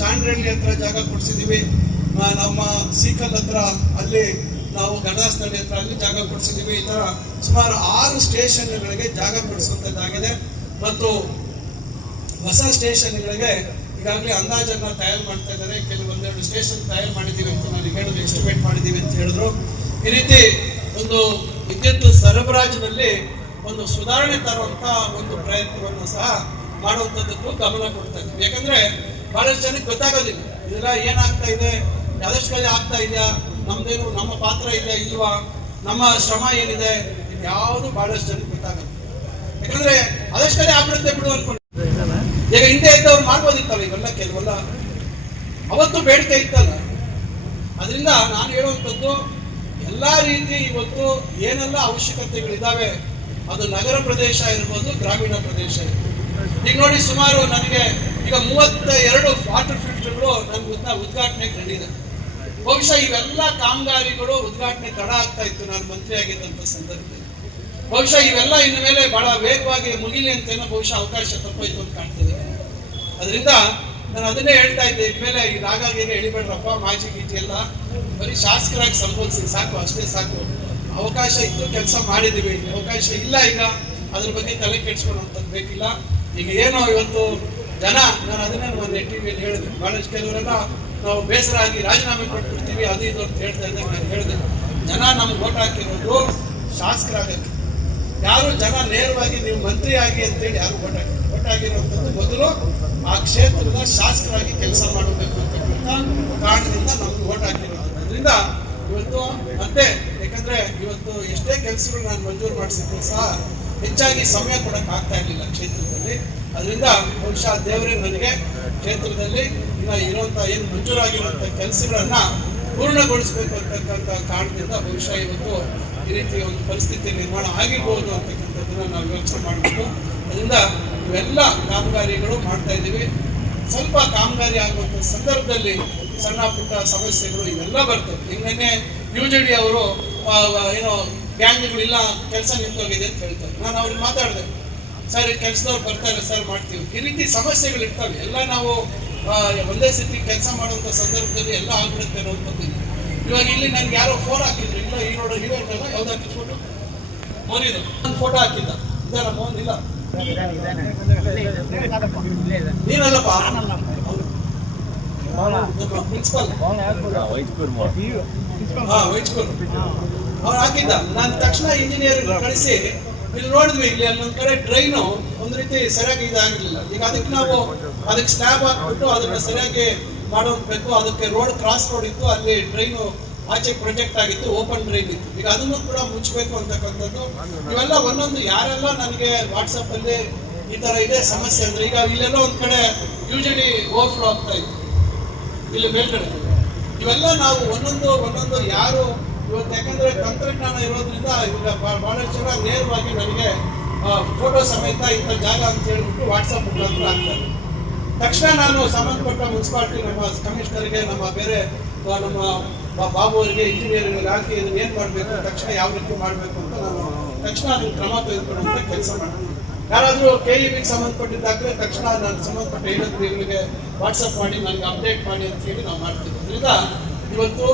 ಚಾಂಡ್ರಳ್ಳಿ ಹತ್ರ ಜಾಗ ಕೊಡಿಸಿದ್ದೀವಿ. ನಮ್ಮ ಸೀಕಲ್ ಹತ್ರ ಅಲ್ಲಿ ನಾವು ಗಣಾಸ್ನಳ್ಳಿ ಹತ್ರ ಅಲ್ಲಿ ಜಾಗ ಕೊಡಿಸಿದ್ದೀವಿ. ಈ ಥರ ಸುಮಾರು 6 ಸ್ಟೇಷನ್ಗಳಿಗೆ ಜಾಗ ಕೊಡಿಸುವಂಥದ್ದಾಗಿದೆ. ಮತ್ತು ಹೊಸ ಸ್ಟೇಷನ್ಗಳಿಗೆ ಈಗಾಗಲೇ ಅಂದಾಜನ್ನ ತಯಾರು ಮಾಡ್ತಾ ಇದ್ದಾರೆ. ಕೆಲವೊಂದೆರಡು ಸ್ಟೇಷನ್ ತಯಾರು ಮಾಡಿದ್ದೀವಿ ಅಂತ ನನಗೆ ಹೇಳಿದ್ರು, ಎಸ್ಟಿಮೇಟ್ ಮಾಡಿದ್ದೀವಿ ಅಂತ ಹೇಳಿದ್ರು. ಈ ರೀತಿ ಒಂದು ವಿದ್ಯುತ್ ಸರಬರಾಜಿನಲ್ಲಿ ಒಂದು ಸುಧಾರಣೆ ತರುವಂತ ಒಂದು ಪ್ರಯತ್ನವನ್ನು ಸಹ ಮಾಡುವಂಥದ್ದಕ್ಕೂ ಗಮನ ಕೊಡ್ತಾ ಇದ್ದೀವಿ. ಯಾಕಂದ್ರೆ ಬಹಳಷ್ಟು ಜನಕ್ಕೆ ಗೊತ್ತಾಗೋದಿಲ್ಲ ಇದೆಲ್ಲ ಏನಾಗ್ತಾ ಇದೆ, ಯಾವ್ದಷ್ಟು ಕಡೆ ಆಗ್ತಾ ಇದೆಯಾ, ನಮ್ದೇನು ನಮ್ಮ ಪಾತ್ರ ಇದೆ ಇಲ್ವಾ, ನಮ್ಮ ಶ್ರಮ ಏನಿದೆ, ಇದು ಯಾವುದು ಬಹಳಷ್ಟು ಜನಕ್ಕೆ ಗೊತ್ತಾಗಲ್ಲ. ಯಾಕಂದ್ರೆ ಅದಷ್ಟು ಕಡೆ ಆಗ್ಬಿಡುತ್ತೆ ಬಿಡು ಅನ್ಕೊಂಡು ಈಗ ಹಿಂದೆ ಇದ್ದವ್ರು ಮಾಡ್ಬೋದಿತ್ತಲ್ಲ ಇವೆಲ್ಲ ಕೆಲವೆಲ್ಲ ಅವತ್ತು ಬೇಡಿಕೆ ಇತ್ತಲ್ಲ. ಅದರಿಂದ ನಾನು ಹೇಳುವಂಥದ್ದು ಎಲ್ಲಾ ರೀತಿ ಇವತ್ತು ಏನೆಲ್ಲ ಅವಶ್ಯಕತೆಗಳಿದಾವೆ, ಅದು ನಗರ ಪ್ರದೇಶ ಇರ್ಬೋದು, ಗ್ರಾಮೀಣ ಪ್ರದೇಶ ಇರ್ಬೋದು. ಈಗ ನೋಡಿ ಸುಮಾರು ನನಗೆ ಈಗ 32 ವಾಟರ್ ಫಿಲ್ಟರ್ಗಳು ನನ್ನ ಉದ್ಘಾಟನೆಗೆ ರೆಡಿ ಇದೆ. ಬಹುಶಃ ಇವೆಲ್ಲ ಕಾಮಗಾರಿಗಳು ಉದ್ಘಾಟನೆ ತಡ ಆಗ್ತಾ ಇತ್ತು ನಾನು ಮಂತ್ರಿ ಆಗಿದ್ದಂಥ ಸಂದರ್ಭದಲ್ಲಿ. ಬಹುಶಃ ಇವೆಲ್ಲ ಇನ್ನು ಮೇಲೆ ಬಹಳ ವೇಗವಾಗಿ ಮುಗಿಲಿ ಅಂತೇನೋ ಬಹುಶಃ ಅವಕಾಶ ತಪ್ಪೋಯ್ತು ಅಂತ ಕಾಣ್ತದೆ. ಅದರಿಂದ ನಾನು ಅದನ್ನೇ ಹೇಳ್ತಾ ಇದ್ದೆ, ಇನ್ಮೇಲೆ ಈ ರಾಗಾಗಿಗೆ ಎಳಿಬೇಡ್ರಪ್ಪ, ಮಾಜಿ ಗೀಜಿ ಎಲ್ಲ ಬರೀ ಶಾಸಕರಾಗಿ ಸಂಬೋಧಿಸಿ ಸಾಕು, ಅಷ್ಟೇ ಸಾಕು. ಅವಕಾಶ ಇತ್ತು, ಕೆಲಸ ಮಾಡಿದೀವಿ. ಅವಕಾಶ ಇಲ್ಲ, ಈಗ ಅದ್ರ ಬಗ್ಗೆ ತಲೆ ಕೆಡಿಸ್ಕೊಳ್ಳುವಂಥದ್ದು ಬೇಕಿಲ್ಲ. ಈಗ ಏನೋ ಇವತ್ತು ಜನ, ನಾನು ಅದನ್ನೇ ಒಂದು ಟಿವಿಯಲ್ಲಿ ಹೇಳಿದೆ, ಬಹಳಷ್ಟು ಕೆಲವರೆಲ್ಲ ನಾವು ಬೇಸರ ಆಗಿ ರಾಜೀನಾಮೆ ಕೊಟ್ಬಿಡ್ತೀವಿ ಅದು ಇದು ಅಂತ ಹೇಳ್ತಾ ಇದ್ದಾಗ ನಾನು ಹೇಳಿದೆ, ಜನ ನಮ್ಗೆ ಓಟ್ ಹಾಕಿರೋದು ಶಾಸಕರಾಗಕ್ಕೆ. ಯಾರು ಜನ ನೇರವಾಗಿ ನೀವು ಮಂತ್ರಿ ಆಗಿ ಅಂತೇಳಿ ಯಾರು ಓಟ್ ಆಗಿರುವಂಥದ್ದು ಮೊದಲು ಆ ಕ್ಷೇತ್ರದ ಶಾಸಕರಾಗಿ ಕೆಲಸ ಮಾಡಬೇಕು ಅಂತಕ್ಕಂಥ ಕಾರಣದಿಂದ ನಮ್ಗೆ ಓಟ್ ಹಾಕಿರೋದು. ಅದರಿಂದ ಇವತ್ತು ಮತ್ತೆ ಯಾಕಂದ್ರೆ ಇವತ್ತು ಎಷ್ಟೇ ಕೆಲಸಗಳು ನಾನು ಮಂಜೂರು ಮಾಡಿಸಿದ್ರು ಸಹ ಹೆಚ್ಚಾಗಿ ಸಮಯ ಕೊಡಕ್ಕೆ ಆಗ್ತಾ ಇರಲಿಲ್ಲ ಕ್ಷೇತ್ರದಲ್ಲಿ. ಅದರಿಂದ ಬಹುಶಃ ದೇವರೇ ನನಗೆ ಕ್ಷೇತ್ರದಲ್ಲಿ ಇರುವಂತಹ ಏನು ಮಂಜೂರಾಗಿರುವಂತ ಕೆಲಸಗಳನ್ನ ಪೂರ್ಣಗೊಳಿಸಬೇಕು ಅಂತಕ್ಕಂಥ ಕಾರಣದಿಂದ ಬಹುಶಃ ಇವತ್ತು ಈ ರೀತಿ ಒಂದು ಪರಿಸ್ಥಿತಿ ನಿರ್ಮಾಣ ಆಗಿರ್ಬೋದು ಅಂತಕ್ಕಂಥದ್ದನ್ನ ನಾವು ಯೋಚನೆ ಮಾಡಬೇಕು. ಅದರಿಂದ ಇವೆಲ್ಲ ಕಾಮಗಾರಿಗಳು ಮಾಡ್ತಾ ಇದ್ದೀವಿ. ಸ್ವಲ್ಪ ಕಾಮಗಾರಿ ಆಗುವಂತ ಸಂದರ್ಭದಲ್ಲಿ ಸಣ್ಣ ಪುಟ್ಟ ಸಮಸ್ಯೆಗಳು ಇವೆಲ್ಲ ಬರ್ತವೆ. ಈಗ ನಿನ್ನೆ UJD ಅವರು ಏನೋ ಗ್ಯಾಂಗ್ಗಳು ಇಲ್ಲ, ಕೆಲಸ ನಿಂತೋಗಿದೆ ಅಂತ ಹೇಳ್ತಾರೆ. ನಾನು ಅವ್ರಿಗೆ ಮಾತಾಡಿದೆ, ಸರ್ ಕೆಲಸದವ್ರು ಬರ್ತಾರೆ ಸರ್, ಮಾಡ್ತೀವಿ. ಈ ರೀತಿ ಸಮಸ್ಯೆಗಳು ಇರ್ತವೆ. ಎಲ್ಲ ನಾವು ಒಂದೇ ಸತಿ ಕೆಲಸ ಮಾಡುವಂತ ಸಂದರ್ಭದಲ್ಲಿ ಎಲ್ಲ ಆಗ್ಬಿಡುತ್ತೆ ಅನ್ನೋದು. ಇವಾಗ ಇಲ್ಲಿ ನನ್ಗೆ ಯಾರೋ ಫೋನ್ ಹಾಕಿದ್ರು, ಇಲ್ಲ ಈ ನೋಡೋ ನೀವೇ ಇರಲ್ಲ, ಯಾವ್ದು ಹಾಕಿಸ್ಬಿಟ್ಟು ಮೋನ್ ಇದು ಒಂದು ಫೋಟೋ ಹಾಕಿದ್ದ, ಇದಲ್ಲ ಮೋನ್ ಇಲ್ಲ ನೀನಲ್ಲಪ್ಪ ಪ್ರಿನ್ಸಿಪಲ್ ವೈಟ್ಕೂರ್ ಅವ್ರು ಹಾಕಿದ್ದ. ನಾನು ತಕ್ಷಣ ಇಂಜಿನಿಯರ್ ಕಳಿಸಿ ಇಲ್ಲಿ ನೋಡಿದ್ವಿ, ಇಲ್ಲಿ ಅಲ್ಲೊಂದ್ ಕಡೆ ಟ್ರೈನು ಒಂದ್ ರೀತಿ ಸರಿಯಾಗಿ ಇದಾಗಿರ್ಲಿಲ್ಲ. ಈಗ ಅದಕ್ಕೆ ನಾವು ಅದಕ್ಕೆ ಸ್ಲ್ಯಾಬ್ ಹಾಕ್ಬಿಟ್ಟು ಅದನ್ನ ಸರಿಯಾಗಿ ಮಾಡಬೇಕು. ಅದಕ್ಕೆ ರೋಡ್ ಇತ್ತು, ಅಲ್ಲಿ ಟ್ರೈನು ಆಚೆ ಪ್ರೊಜೆಕ್ಟ್ ಆಗಿತ್ತು, ಓಪನ್ ಟ್ರೈನ್ ಇತ್ತು. ಈಗ ಅದನ್ನು ಕೂಡ ಮುಚ್ಚಬೇಕು ಅಂತಕ್ಕಂಥದ್ದು. ಇವೆಲ್ಲ ಒಂದೊಂದು ಯಾರೆಲ್ಲ ನನಗೆ ವಾಟ್ಸಪ್ ಅಲ್ಲಿ ಈ ತರ ಇದೆ ಸಮಸ್ಯೆ ಅಂದ್ರೆ, ಈಗ ಇಲ್ಲೆಲ್ಲ ಒಂದ್ ಕಡೆ ಯೂಶಲಿ ಓವರ್ಫ್ಲೋ ಆಗ್ತಾ ಇತ್ತು, ಇಲ್ಲಿ ಮೇಲ್ಗಡೆ. ಇವೆಲ್ಲ ನಾವು ಒಂದೊಂದು ಯಾರು ಇವತ್ತು, ಯಾಕಂದ್ರೆ ತಂತ್ರಜ್ಞಾನ ಇರೋದ್ರಿಂದ ಇವಾಗ ಬಹಳಷ್ಟು ಜನ ನೇರವಾಗಿ ನನಗೆ ಫೋಟೋ ಸಮೇತ ಇಂಥ ಜಾಗ ಅಂತ ಹೇಳ್ಬಿಟ್ಟು ವಾಟ್ಸಪ್ ಮುಖಾಂತರ ಆಗ್ತಾರೆ. ತಕ್ಷಣ ನಾನು ಸಂಬಂಧಪಟ್ಟ ಮುನ್ಸಿಪಾಲಿಟಿ ನಮ್ಮ ಕಮಿಷನರ್ಗೆ, ನಮ್ಮ ಬೇರೆ ನಮ್ಮ ಬಾಬು ಅವರಿಗೆ, ಇಂಜಿನಿಯರ್ಗಳಿಗೆ ಹಾಕಿ ಇದನ್ನ ಏನ್ ಮಾಡ್ಬೇಕು, ತಕ್ಷಣ ಯಾವ ರೀತಿ ಮಾಡ್ಬೇಕು ಅಂತ ನಾನು ತಕ್ಷಣ ಅದನ್ನ ಕ್ರಮ ತೆಗೆದುಕೊಳ್ಳುವಂತ ಕೆಲಸ ಮಾಡ್ತೀನಿ. ಯಾರಾದ್ರೂ KEB ಸಂಬಂಧಪಟ್ಟಿದ್ದಾದ್ರೆ ತಕ್ಷಣ ನಾನು ಸಂಬಂಧಪಟ್ಟ ಇಲಾಖೆಗಳಿಗೆ ವಾಟ್ಸಪ್ ಮಾಡಿ ನನಗೆ ಅಪ್ಡೇಟ್ ಮಾಡಿ ಅಂತ ಹೇಳಿ ನಾವು ಮಾಡ್ತೀವಿ. ಅದರಿಂದ ಇವತ್ತು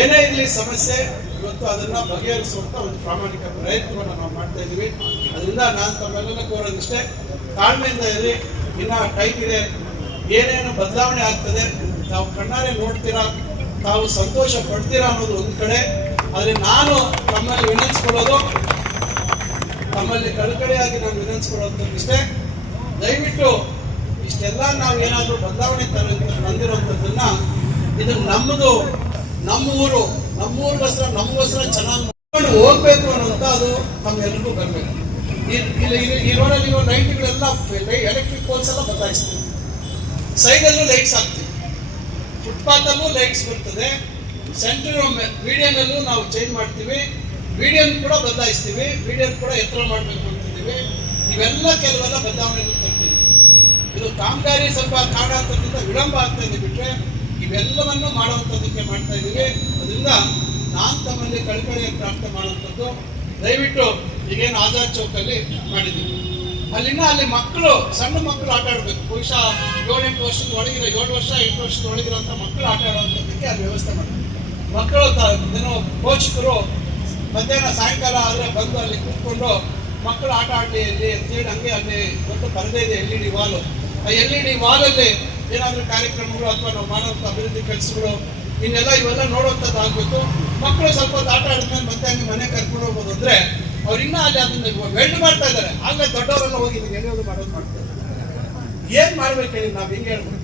ಏನೇ ಇರಲಿ ಸಮಸ್ಯೆ, ಇವತ್ತು ಅದನ್ನ ಬಗೆಹರಿಸುವಂತ ಒಂದು ಪ್ರಾಮಾಣಿಕ ಪ್ರಯತ್ನವನ್ನು ನಾವು ಮಾಡ್ತಾ ಇದೀವಿ. ಅದರಿಂದ ನಾನು ತಮ್ಮೆಲ್ಲ ಕೋರೋದಿಷ್ಟೇ, ತಾಳ್ಮೆಯಿಂದ ಇರಿ, ಇನ್ನ ಟೈಮ್ ಇದೆ. ಏನೇನು ಬದಲಾವಣೆ ಆಗ್ತದೆ ತಾವು ಕಣ್ಣಾರೆ ನೋಡ್ತೀರಾ, ತಾವು ಸಂತೋಷ ಪಡ್ತೀರಾ ಅನ್ನೋದು ಒಂದು ಕಡೆ. ಆದ್ರೆ ನಾನು ತಮ್ಮಲ್ಲಿ ವಿನಂತಿಸ್ಕೊಳ್ಳೋದು, ತಮ್ಮಲ್ಲಿ ಕಳಕಳಿಯಾಗಿ ನಾನು ವಿನಂತಿಸ್ಕೊಳ್ಳೋದು ಇಷ್ಟೇ, ದಯವಿಟ್ಟು ಇಷ್ಟೆಲ್ಲ ನಾವು ಏನಾದರೂ ಬದಲಾವಣೆ ತಂದಿರುವಂಥದ್ದನ್ನ, ಇದು ನಮ್ಮದು, ನಮ್ಮೂರಿಗೋಸ್ಕರ ಚೆನ್ನಾಗಿ ಮಾಡ್ಕೊಂಡು ಹೋಗ್ಬೇಕು ಅನ್ನೋಂಥ ಅದು ನಮ್ಮೆಲ್ಲರಿಗೂ ಬರಬೇಕು. ಈ ರೋಡಲ್ಲಿ ನೀವು ಲೈಟ್ಗಳೆಲ್ಲ ಎಲೆಕ್ಟ್ರಿಕ್ ಪೋಲ್ಸ್ ಎಲ್ಲ ಬದಲಾಯಿಸ್ತೀವಿ, ಸೈಡಲ್ಲೂ ಲೈಟ್ಸ್ ಹಾಕ್ತೀವಿ, ಫುಟ್ಪಾತಲ್ಲೂ ಲೈಟ್ಸ್ ಬರ್ತದೆ, ಸೆಂಟ್ರ್ ಮೀಡಿಯನ್ನಲ್ಲೂ ನಾವು ಚೇಂಜ್ ಮಾಡ್ತೀವಿ, ಮೀಡಿಯನ್ ಕೂಡ ಬದಲಾಯಿಸ್ತೀವಿ, ಮೀಡಿಯನ್ ಕೂಡ ಎತ್ತರ ಮಾಡಬೇಕು ಅಂತಿದ್ದೀವಿ. ಇವೆಲ್ಲ ಕೆಲವೆಲ್ಲ ಬದಲಾವಣೆಗಳು ತರ್ತೀವಿ. ಇದು ಕಾಮಗಾರಿ ಸ್ವಲ್ಪ ಕಾರಣಾಂತರದಿಂದ ವಿಳಂಬ ಆಗ್ತಾ ಇದೆ ಬಿಟ್ರೆ ಇವೆಲ್ಲವನ್ನು ಮಾಡುವಂಥದ್ದಕ್ಕೆ ಮಾಡ್ತಾ ಇದ್ದೀವಿ. ಅದರಿಂದ ನಾನು ತಮ್ಮಲ್ಲಿ ಕಳಕಳಿಯ ಪ್ರಾರ್ಥನೆ ಮಾಡುವಂಥದ್ದು, ದಯವಿಟ್ಟು ಈಗೇನು ಆಜಾದ್ ಚೌಕಲ್ಲಿ ಮಾಡಿದ್ದೀವಿ, ಅಲ್ಲಿ ಮಕ್ಕಳು, ಸಣ್ಣ ಮಕ್ಕಳು ಆಟ ಆಡಬೇಕು. ಬಹುಶಃ 7-8 ವರ್ಷದ ಒಳಗಿರೋ, 7 ವರ್ಷ 8 ವರ್ಷದ ಒಳಗಿರೋಂಥ ಮಕ್ಕಳು ಆಟ ಆಡುವಂಥದ್ದಕ್ಕೆ ಅಲ್ಲಿ ವ್ಯವಸ್ಥೆ ಮಾಡ್ತೀವಿ. ಮಕ್ಕಳು ಏನೋ ಪೋಷಕರು ಮಧ್ಯಾಹ್ನ ಸಾಯಂಕಾಲ ಆದರೆ ಬಂದು ಅಲ್ಲಿ ಕೂತ್ಕೊಂಡು ಮಕ್ಕಳು ಆಟ ಆಡಲಿ ಅಲ್ಲಿ ಅಂತೇಳಿ, ಹಂಗೆ ಅಲ್ಲಿ ದೊಡ್ಡ ಪರದೆ ಇದೆ, LED ವಾಲು. ಆ LED ವಾಲಲ್ಲಿ ಏನಾದರೂ ಕಾರ್ಯಕ್ರಮಗಳು ಅಥವಾ ನಾವು ಮಾಡುವಂಥ ಅಭಿವೃದ್ಧಿ ಕೆಲಸಗಳು ಇನ್ನೆಲ್ಲ ಇವೆಲ್ಲ ನೋಡುವಂಥದ್ದು ಆಗಬೇಕು. ಮಕ್ಕಳು ಸ್ವಲ್ಪ ಆಟ ಆಡಿದ್ಮೇಲೆ ಮತ್ತೆ ಹಂಗೆ ಮನೆ ಕರ್ಕೊಂಡು ಹೋಗ್ಬೋದು ಅಂದ್ರೆ ಅವ್ರು ಇನ್ನೂ ಅಲ್ಲಿ ಅದನ್ನ ವೆಲ್ಡ್ ಮಾಡ್ತಾ ಇದ್ದಾರೆ. ಆಗಲೇ ದೊಡ್ಡವರೆಲ್ಲ ಹೋಗಿ ಎಳೆಯೋದು ಮಾಡೋದು ಮಾಡ್ತಾರೆ. ಏನ್ ಮಾಡ್ಬೇಕು ಹೇಳಿ, ನಾವು ಹಿಂಗೆ ಹೇಳ್ಬೋದು.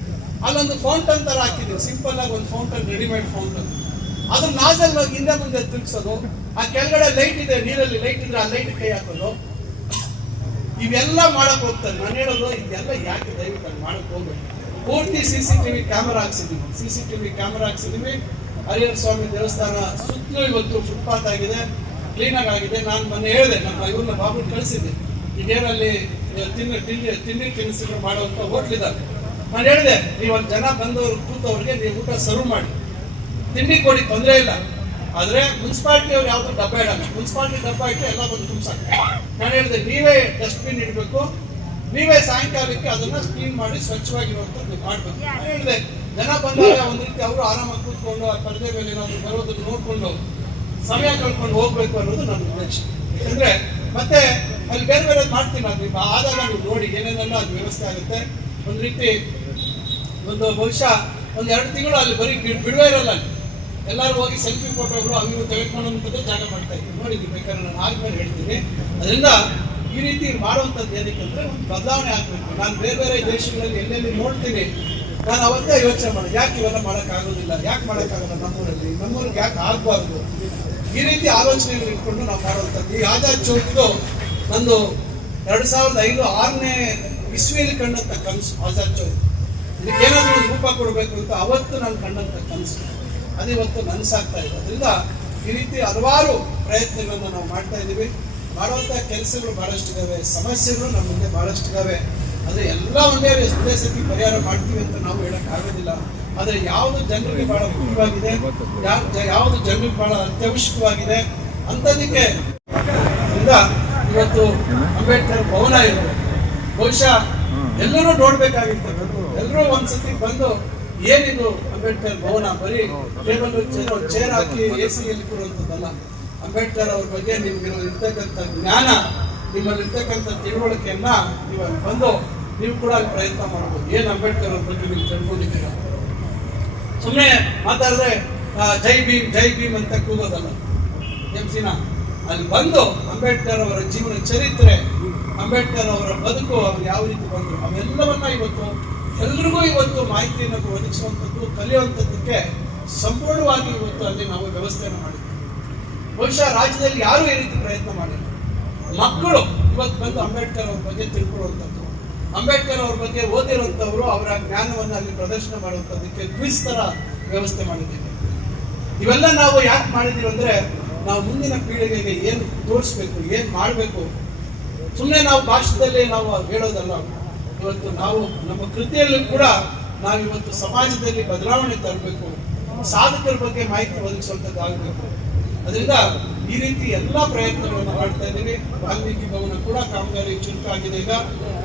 ಅಲ್ಲೊಂದು ಫೌಂಟನ್ ತರ ಹಾಕಿದ್ದೀವಿ, ಸಿಂಪಲ್ ಆಗಿ ಒಂದು ಫೌಂಟನ್, ರೆಡಿಮೇಡ್ ಫೌಂಟನ್. ಅದ್ರ ನಾಜಲ್ ಹಿಂದೆ ಮುಂದೆ ತಿರುಗಿಸೋದು, ಆ ಕೆಳಗಡೆ ಲೈಟ್ ಇದೆ, ನೀರಲ್ಲಿ ಲೈಟ್ ಇದ್ರೆ ಆ ಲೈಟ್ ಕೈ ಹಾಕೋದು, ಇವೆಲ್ಲ ಮಾಡಕ್ ಹೋಗ್ತಾರೆ. ನಾನು ಹೇಳೋದು ಇದೆಲ್ಲ ಯಾಕೆ ದಯವಿಟ್ಟು ಅಲ್ಲಿ ಮಾಡಕ್ ಹೋಗ್ಬೇಕು. ಪೂರ್ತಿ CCTV ಕ್ಯಾಮರಾ ಹಾಕ್ಸಿದೀವಿ. ಹರಿಹರ ಸ್ವಾಮಿ ದೇವಸ್ಥಾನ ಸುತ್ತಲೂ ಇವತ್ತು ಫುಟ್ಪಾತ್ ಆಗಿದೆ, ಕ್ಲೀನ್ ಆಗಿದೆ. ನಾನು ಮೊನ್ನೆ ಹೇಳಿದೆ, ನಮ್ಮ ಇವ್ರನ್ನ ಬಾಬು ಕಳಿಸಿದ್ದೆ, ಈಗೇನಲ್ಲಿ ತಿಂಡಿ ತಿನಿಸುಗಳು ಮಾಡುವಂತ ಹೋಟ್ಲಿದ್ದಾರೆ. ನಾನು ಹೇಳಿದೆ, ನೀವು ಒಂದು ಜನ ಬಂದವರು ಕೂತವ್ರಿಗೆ ನೀವು ಊಟ ಸರ್ವ್ ಮಾಡಿ, ತಿಂಡಿ ಕೊಡಿ, ತೊಂದರೆ ಇಲ್ಲ. ಆದ್ರೆ ಮುನ್ಸಿಪಾಲಿಟಿ ಅವ್ರು ಯಾವ್ದು ಡಬ್ಬ ಇಡಲ್ಲ, ಮುನ್ಸಿಪಾಲಿಟಿ ಡಬ್ಬ ಇಟ್ಟು ಎಲ್ಲ ಬಂದು ತುಂಬಿಸಾಕ. ನಾನು ಹೇಳಿದೆ, ನೀವೇ ಡಸ್ಟ್ಬಿನ್ ಇಡಬೇಕು, ನೀವೇ ಸಾಯಂಕಾಲಕ್ಕೆ ಅದನ್ನ ಕ್ಲೀನ್ ಮಾಡಿ ಸ್ವಚ್ಛವಾಗಿರುವಂತದ್ದು ಮಾಡ್ಬೇಕು. ನಾನು ಹೇಳಿದೆ, ಜನ ಬಂದಾಗ ಒಂದ್ ರೀತಿ ಅವರು ಆರಾಮಾಗಿ ಕೂತ್ಕೊಂಡು ಆ ಪರದೆ ಮೇಲೆ ಏನಾದ್ರು ಬರೋದನ್ನ ನೋಡ್ಕೊಂಡು ಸಮಯ ಕಳ್ಕೊಂಡು ಹೋಗ್ಬೇಕು ಅನ್ನೋದು ನನ್ನ ಉದ್ದೇಶ. ಯಾಕಂದ್ರೆ ಮತ್ತೆ ಅಲ್ಲಿ ಬೇರೆ ಬೇರೆ ಮಾಡ್ತೀನಿ, ಅದು ಆದಾಗ ನೀವು ನೋಡಿ ಏನೇನೆಲ್ಲ ಅದು ವ್ಯವಸ್ಥೆ ಆಗುತ್ತೆ. ಒಂದ್ ರೀತಿ ಒಂದು ಬಹುಶಃ 1-2 ತಿಂಗಳು ಅಲ್ಲಿ ಬರೀ ಬಿಡುವೆ ಇರಲ್ಲ, ಅಲ್ಲಿ ಎಲ್ಲರೂ ಹೋಗಿ ಸೆಲ್ಫಿ ಫೋಟೋಗಳು ಅವು ತೆಗೆದುಕೊಳ್ಳುವಂಥದ್ದೇ ಜಾಗ ಮಾಡ್ತಾ ಇದ್ದೀವಿ. ನೋಡಿದ್ವಿ, ಬೇಕಾದ್ರೆ ನಾನು ಆದ್ಮೇಲೆ ಹೇಳ್ತೀನಿ. ಅದರಿಂದ ಈ ರೀತಿ ಮಾಡುವಂಥದ್ದು ಏನಕ್ಕಂದ್ರೆ ಒಂದು ಬದಲಾವಣೆ ಆಗ್ಬೇಕು. ನಾನು ಬೇರೆ ಬೇರೆ ದೇಶಗಳಲ್ಲಿ ಎಲ್ಲೆಲ್ಲಿ ನೋಡ್ತೀನಿ, ನಾನು ಅವತ್ತೇ ಯೋಚನೆ ಮಾಡಿ ಯಾಕೆ ಇವೆಲ್ಲ ಮಾಡೋಕ್ಕಾಗೋದಿಲ್ಲ, ಯಾಕೆ ಮಾಡೋಕ್ಕಾಗಲ್ಲ ನಮ್ಮೂರಿಗೆ ಯಾಕೆ ಆಗಬಾರ್ದು, ಈ ರೀತಿ ಆಲೋಚನೆಗಳು ಇಟ್ಕೊಂಡು ನಾವು ಮಾಡುವಂಥದ್ದು. ಈ ಆಜಾದ್ ಚೌಕ್ದು ನಂದು 2005-6ನೇ ಇಸ್ವಿಯಲ್ಲಿ ಕಂಡಂತ ಕನಸು. ಆಜಾದ್ ಚೌಕ್ ಇದಕ್ಕೇನಾದ್ರೂ ರೂಪ ಕೊಡಬೇಕು ಅಂತ ಅವತ್ತು ನಾನು ಕಂಡಂತ ಕನಸು, ಅದಿವತ್ತು ನನಸಾಗ್ತಾ ಇದೆ. ಅದರಿಂದ ಈ ರೀತಿ ಹಲವಾರು ಪ್ರಯತ್ನಗಳನ್ನು ನಾವು ಮಾಡ್ತಾ ಇದ್ದೀವಿ. ಮಾಡುವಂಥ ಕೆಲಸಗಳು ಬಹಳಷ್ಟಿದ್ದಾವೆ, ಸಮಸ್ಯೆಗಳು ನಮ್ಮ ಮುಂದೆ ಬಹಳಷ್ಟಿದ್ದಾವೆ. ಆದರೆ ಎಲ್ಲ ಒಂದೇ ಸತಿ ಪರಿಹಾರ ಮಾಡ್ತೀವಿ ಅಂತ ನಾವು ಹೇಳಕ್ ಆಗೋದಿಲ್ಲ. ಆದರೆ ಯಾವುದು ಜನರಿಗೆ ಬಹಳ ಮುಖ್ಯವಾಗಿದೆ, ಯಾವುದು ಜನರಿಗೆ ಬಹಳ ಅತ್ಯವಶ್ಯಕವಾಗಿದೆ ಅಂಥದಕ್ಕೆ ಇವತ್ತು ಅಂಬೇಡ್ಕರ್ ಭವನ ಇದೆ. ಬಹುಶಃ ಎಲ್ಲರೂ ನೋಡ್ಬೇಕಾಗಿತ್ತು, ಎಲ್ಲರೂ ಒಂದ್ಸತಿ ಬಂದು ಏನಿದು ಅಂಬೇಡ್ಕರ್ ಭವನ, ಬರೀ ಟೇಬಲ್ ಚೇರ್ ಹಾಕಿ AC-ಯಲ್ಲಿ ಕೊಡುವಂಥದ್ದಲ್ಲ. ಅಂಬೇಡ್ಕರ್ ಅವ್ರ ಬಗ್ಗೆ ನಿಮ್ಗೆ ಇರ್ತಕ್ಕಂಥ ಜ್ಞಾನ, ನಿಮ್ಮಲ್ಲಿ ಇರ್ತಕ್ಕಂಥ ತಿಳುವಳಿಕೆಯನ್ನ ನೀವು ಬಂದು ನೀವು ಕೂಡ ಅಲ್ಲಿ ಪ್ರಯತ್ನ ಮಾಡ್ಬೋದು. ಏನ್ ಅಂಬೇಡ್ಕರ್ ಅವ್ರ ಬಗ್ಗೆ ನೀವು ತಿಳ್ಕೊಂಡಿದ್ದೀರ, ಸುಮ್ಮನೆ ಮಾತಾಡಿದ್ರೆ ಜೈ ಭೀಮ್ ಅಂತ ಕೂಗೋದಲ್ಲ. ಎಂಸಿನ ಅಲ್ಲಿ ಬಂದು ಅಂಬೇಡ್ಕರ್ ಅವರ ಜೀವನ ಚರಿತ್ರೆ, ಅಂಬೇಡ್ಕರ್ ಅವರ ಬದುಕು, ಅವ್ರು ಯಾವ ರೀತಿ ಬಂದರು, ಅವೆಲ್ಲವನ್ನ ಇವತ್ತು ಎಲ್ರಿಗೂ ಇವತ್ತು ಮಾಹಿತಿಯನ್ನು ಒದಗಿಸುವಂಥದ್ದು, ಕಲಿಯುವಂಥದ್ದಕ್ಕೆ ಸಂಪೂರ್ಣವಾಗಿ ಇವತ್ತು ಅಲ್ಲಿ ನಾವು ವ್ಯವಸ್ಥೆಯನ್ನು ಮಾಡಿದ್ದೀವಿ. ಬಹುಶಃ ರಾಜ್ಯದಲ್ಲಿ ಯಾರೂ ಈ ರೀತಿ ಪ್ರಯತ್ನ ಮಾಡಿಲ್ಲ. ಮಕ್ಕಳು ಇವತ್ತು ಬಂದು ಅಂಬೇಡ್ಕರ್ ಅವ್ರ ಬಗ್ಗೆ ತಿಳ್ಕೊಳ್ಳುವಂಥದ್ದು, ಅಂಬೇಡ್ಕರ್ ಅವ್ರ ಬಗ್ಗೆ ಓದಿರುವಂಥವ್ರು ಅವರ ಜ್ಞಾನವನ್ನು ಅಲ್ಲಿ ಪ್ರದರ್ಶನ ಮಾಡುವಂಥದ್ದಕ್ಕೆ ಕ್ವಿಜ್ ತರ ವ್ಯವಸ್ಥೆ ಮಾಡಿದ್ದೀವಿ. ಇವೆಲ್ಲ ನಾವು ಯಾಕೆ ಮಾಡಿದೀವಿ ಅಂದ್ರೆ, ನಾವು ಮುಂದಿನ ಪೀಳಿಗೆಗೆ ಏನು ತೋರಿಸ್ಬೇಕು, ಏನ್ ಮಾಡಬೇಕು, ಸುಮ್ಮನೆ ನಾವು ಭಾಷಣದಲ್ಲಿ ನಾವು ಹೇಳೋದಲ್ಲ. ಇವತ್ತು ನಾವು ನಮ್ಮ ಕೃತಿಯಲ್ಲೂ ಕೂಡ ನಾವು ಇವತ್ತು ಸಮಾಜದಲ್ಲಿ ಬದಲಾವಣೆ ತರಬೇಕು, ಸಾಧಕರ ಬಗ್ಗೆ ಮಾಹಿತಿ ಒದಗಿಸುವಂಥದ್ದಾಗಬೇಕು. ಅದರಿಂದ ಈ ರೀತಿ ಎಲ್ಲಾ ಪ್ರಯತ್ನಗಳನ್ನು ಮಾಡ್ತಾ ಇದ್ದೀವಿ. ವಾಲ್ಮೀಕಿ ಭವನ ಕೂಡ ಕಾಮಗಾರಿ ಚುರುಕಾಗಿದೆ. ಈಗ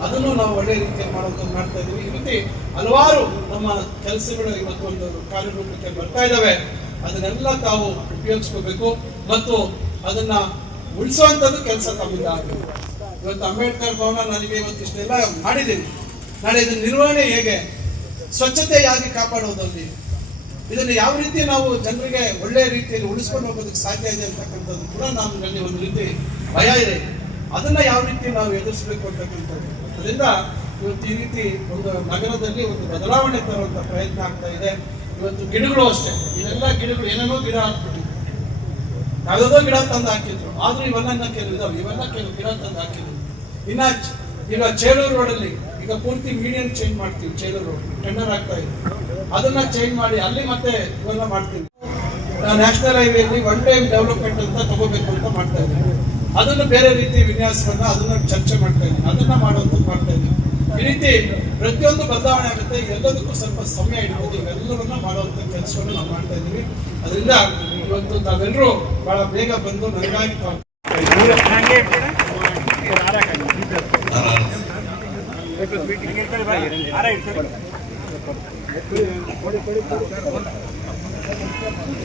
ಅದನ್ನು ನಾವು ಒಳ್ಳೆ ರೀತಿಯಲ್ಲಿ ಮಾಡೋದನ್ನು ಮಾಡ್ತಾ ಇದ್ದೀವಿ. ಈ ರೀತಿ ಹಲವಾರು ನಮ್ಮ ಕೆಲಸಗಳು ಇವತ್ತು ಒಂದು ಕಾರ್ಯರೂಪಕ್ಕೆ ಬರ್ತಾ ಇದ್ದಾವೆ. ಅದನ್ನೆಲ್ಲ ತಾವು ಉಪಯೋಗಿಸ್ಕೋಬೇಕು ಮತ್ತು ಅದನ್ನ ಉಳಿಸುವಂಥದ್ದು ಕೆಲಸ ತಮ್ಮಿಂದ ಆಗಬೇಕು. ಇವತ್ತು ಅಂಬೇಡ್ಕರ್ ಭವನ ನನಗೆ ಇವತ್ತು ಇಷ್ಟೆಲ್ಲ ಮಾಡಿದ್ದೀನಿ, ನಾಳೆ ಇದನ್ನ ನಿರ್ವಹಣೆ ಹೇಗೆ, ಸ್ವಚ್ಛತೆ ಹೇಗೆ ಕಾಪಾಡೋದಲ್ಲಿ, ಇದನ್ನು ಯಾವ ರೀತಿ ನಾವು ಜನರಿಗೆ ಒಳ್ಳೆಯ ರೀತಿಯಲ್ಲಿ ಉಳಿಸ್ಕೊಂಡು ಹೋಗೋದಕ್ಕೆ ಸಾಧ್ಯ ಇದೆ ಅಂತಕ್ಕಂಥದ್ದು ಕೂಡ ನನ್ನಲ್ಲಿ ಒಂದು ರೀತಿ ಭಯ ಇದೆ. ಅದನ್ನ ಯಾವ ರೀತಿ ನಾವು ಎದುರಿಸಬೇಕು ಅಂತಕ್ಕಂಥದ್ದು. ಅದರಿಂದ ಇವತ್ತು ಈ ರೀತಿ ಒಂದು ನಗರದಲ್ಲಿ ಒಂದು ಬದಲಾವಣೆ ತರುವಂತ ಪ್ರಯತ್ನ ಆಗ್ತಾ ಇದೆ. ಇವತ್ತು ಗಿಡಗಳು ಅಷ್ಟೇ, ಇದೆಲ್ಲ ಗಿಡಗಳು ಏನೇನೋ ಗಿಡ ಹಾಕ್ಬಿಟ್ಟಿದ್ರು, ಯಾವುದೋ ಗಿಡ ತಂದು ಹಾಕಿದ್ರು. ಆದ್ರೂ ಇವೆಲ್ಲ ಕೆಲವು ಇದಾವೆ, ಇವೆಲ್ಲ ಕೆಲವು ಗಿಡ ತಂದು ಹಾಕಿದ್ರು. ಇನ್ನ ಈಗ ಚೇಳೂರು ರೋಡಲ್ಲಿ ಈಗ ಪೂರ್ತಿ ಮೀಡಿಯನ್ ಚೇಂಜ್ ಮಾಡ್ತೀವಿ. ಚೇಳೂರು ರೋಡ್ ಟೆಂಡರ್ ಆಗ್ತಾ ಇದೆ, ಅದನ್ನ ಚೇಂಜ್ ಮಾಡಿ ಅಲ್ಲಿ ಮತ್ತೆ ಇವೆಲ್ಲ ಮಾಡ್ತೀವಿ. ನ್ಯಾಷನಲ್ ಹೈವೇಲಿ ಒನ್ ಟೈಮ್ ಡೆವಲಪ್ಮೆಂಟ್ ಅಂತ ತಗೋಬೇಕು ಅಂತ ಮಾಡ್ತಾ ಇದ್ದೀವಿ. ಅದನ್ನು ಬೇರೆ ರೀತಿ ವಿನ್ಯಾಸವನ್ನ ಅದನ್ನ ಚರ್ಚೆ ಮಾಡ್ತಾ ಇದ್ದೀವಿ, ಅದನ್ನ ಮಾಡುವಂಥದ್ದು ಮಾಡ್ತಾ ಇದ್ದೀವಿ. ಈ ರೀತಿ ಪ್ರತಿಯೊಂದು ಬದಲಾವಣೆ ಆಗುತ್ತೆ. ಎಲ್ಲದಕ್ಕೂ ಸ್ವಲ್ಪ ಸಮಯ ಹಿಡಿಬೋದು. ಇವೆಲ್ಲವನ್ನ ಮಾಡುವಂತ ಕೆಲಸವನ್ನು ನಾವು ಮಾಡ್ತಾ ಇದ್ದೀವಿ. ಅದರಿಂದ ಇವತ್ತು ತಾವೆಲ್ಲರೂ ಬಹಳ ಬೇಗ ಬಂದು ನನಗಾಗಿ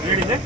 ಹೇಳಿದೆ.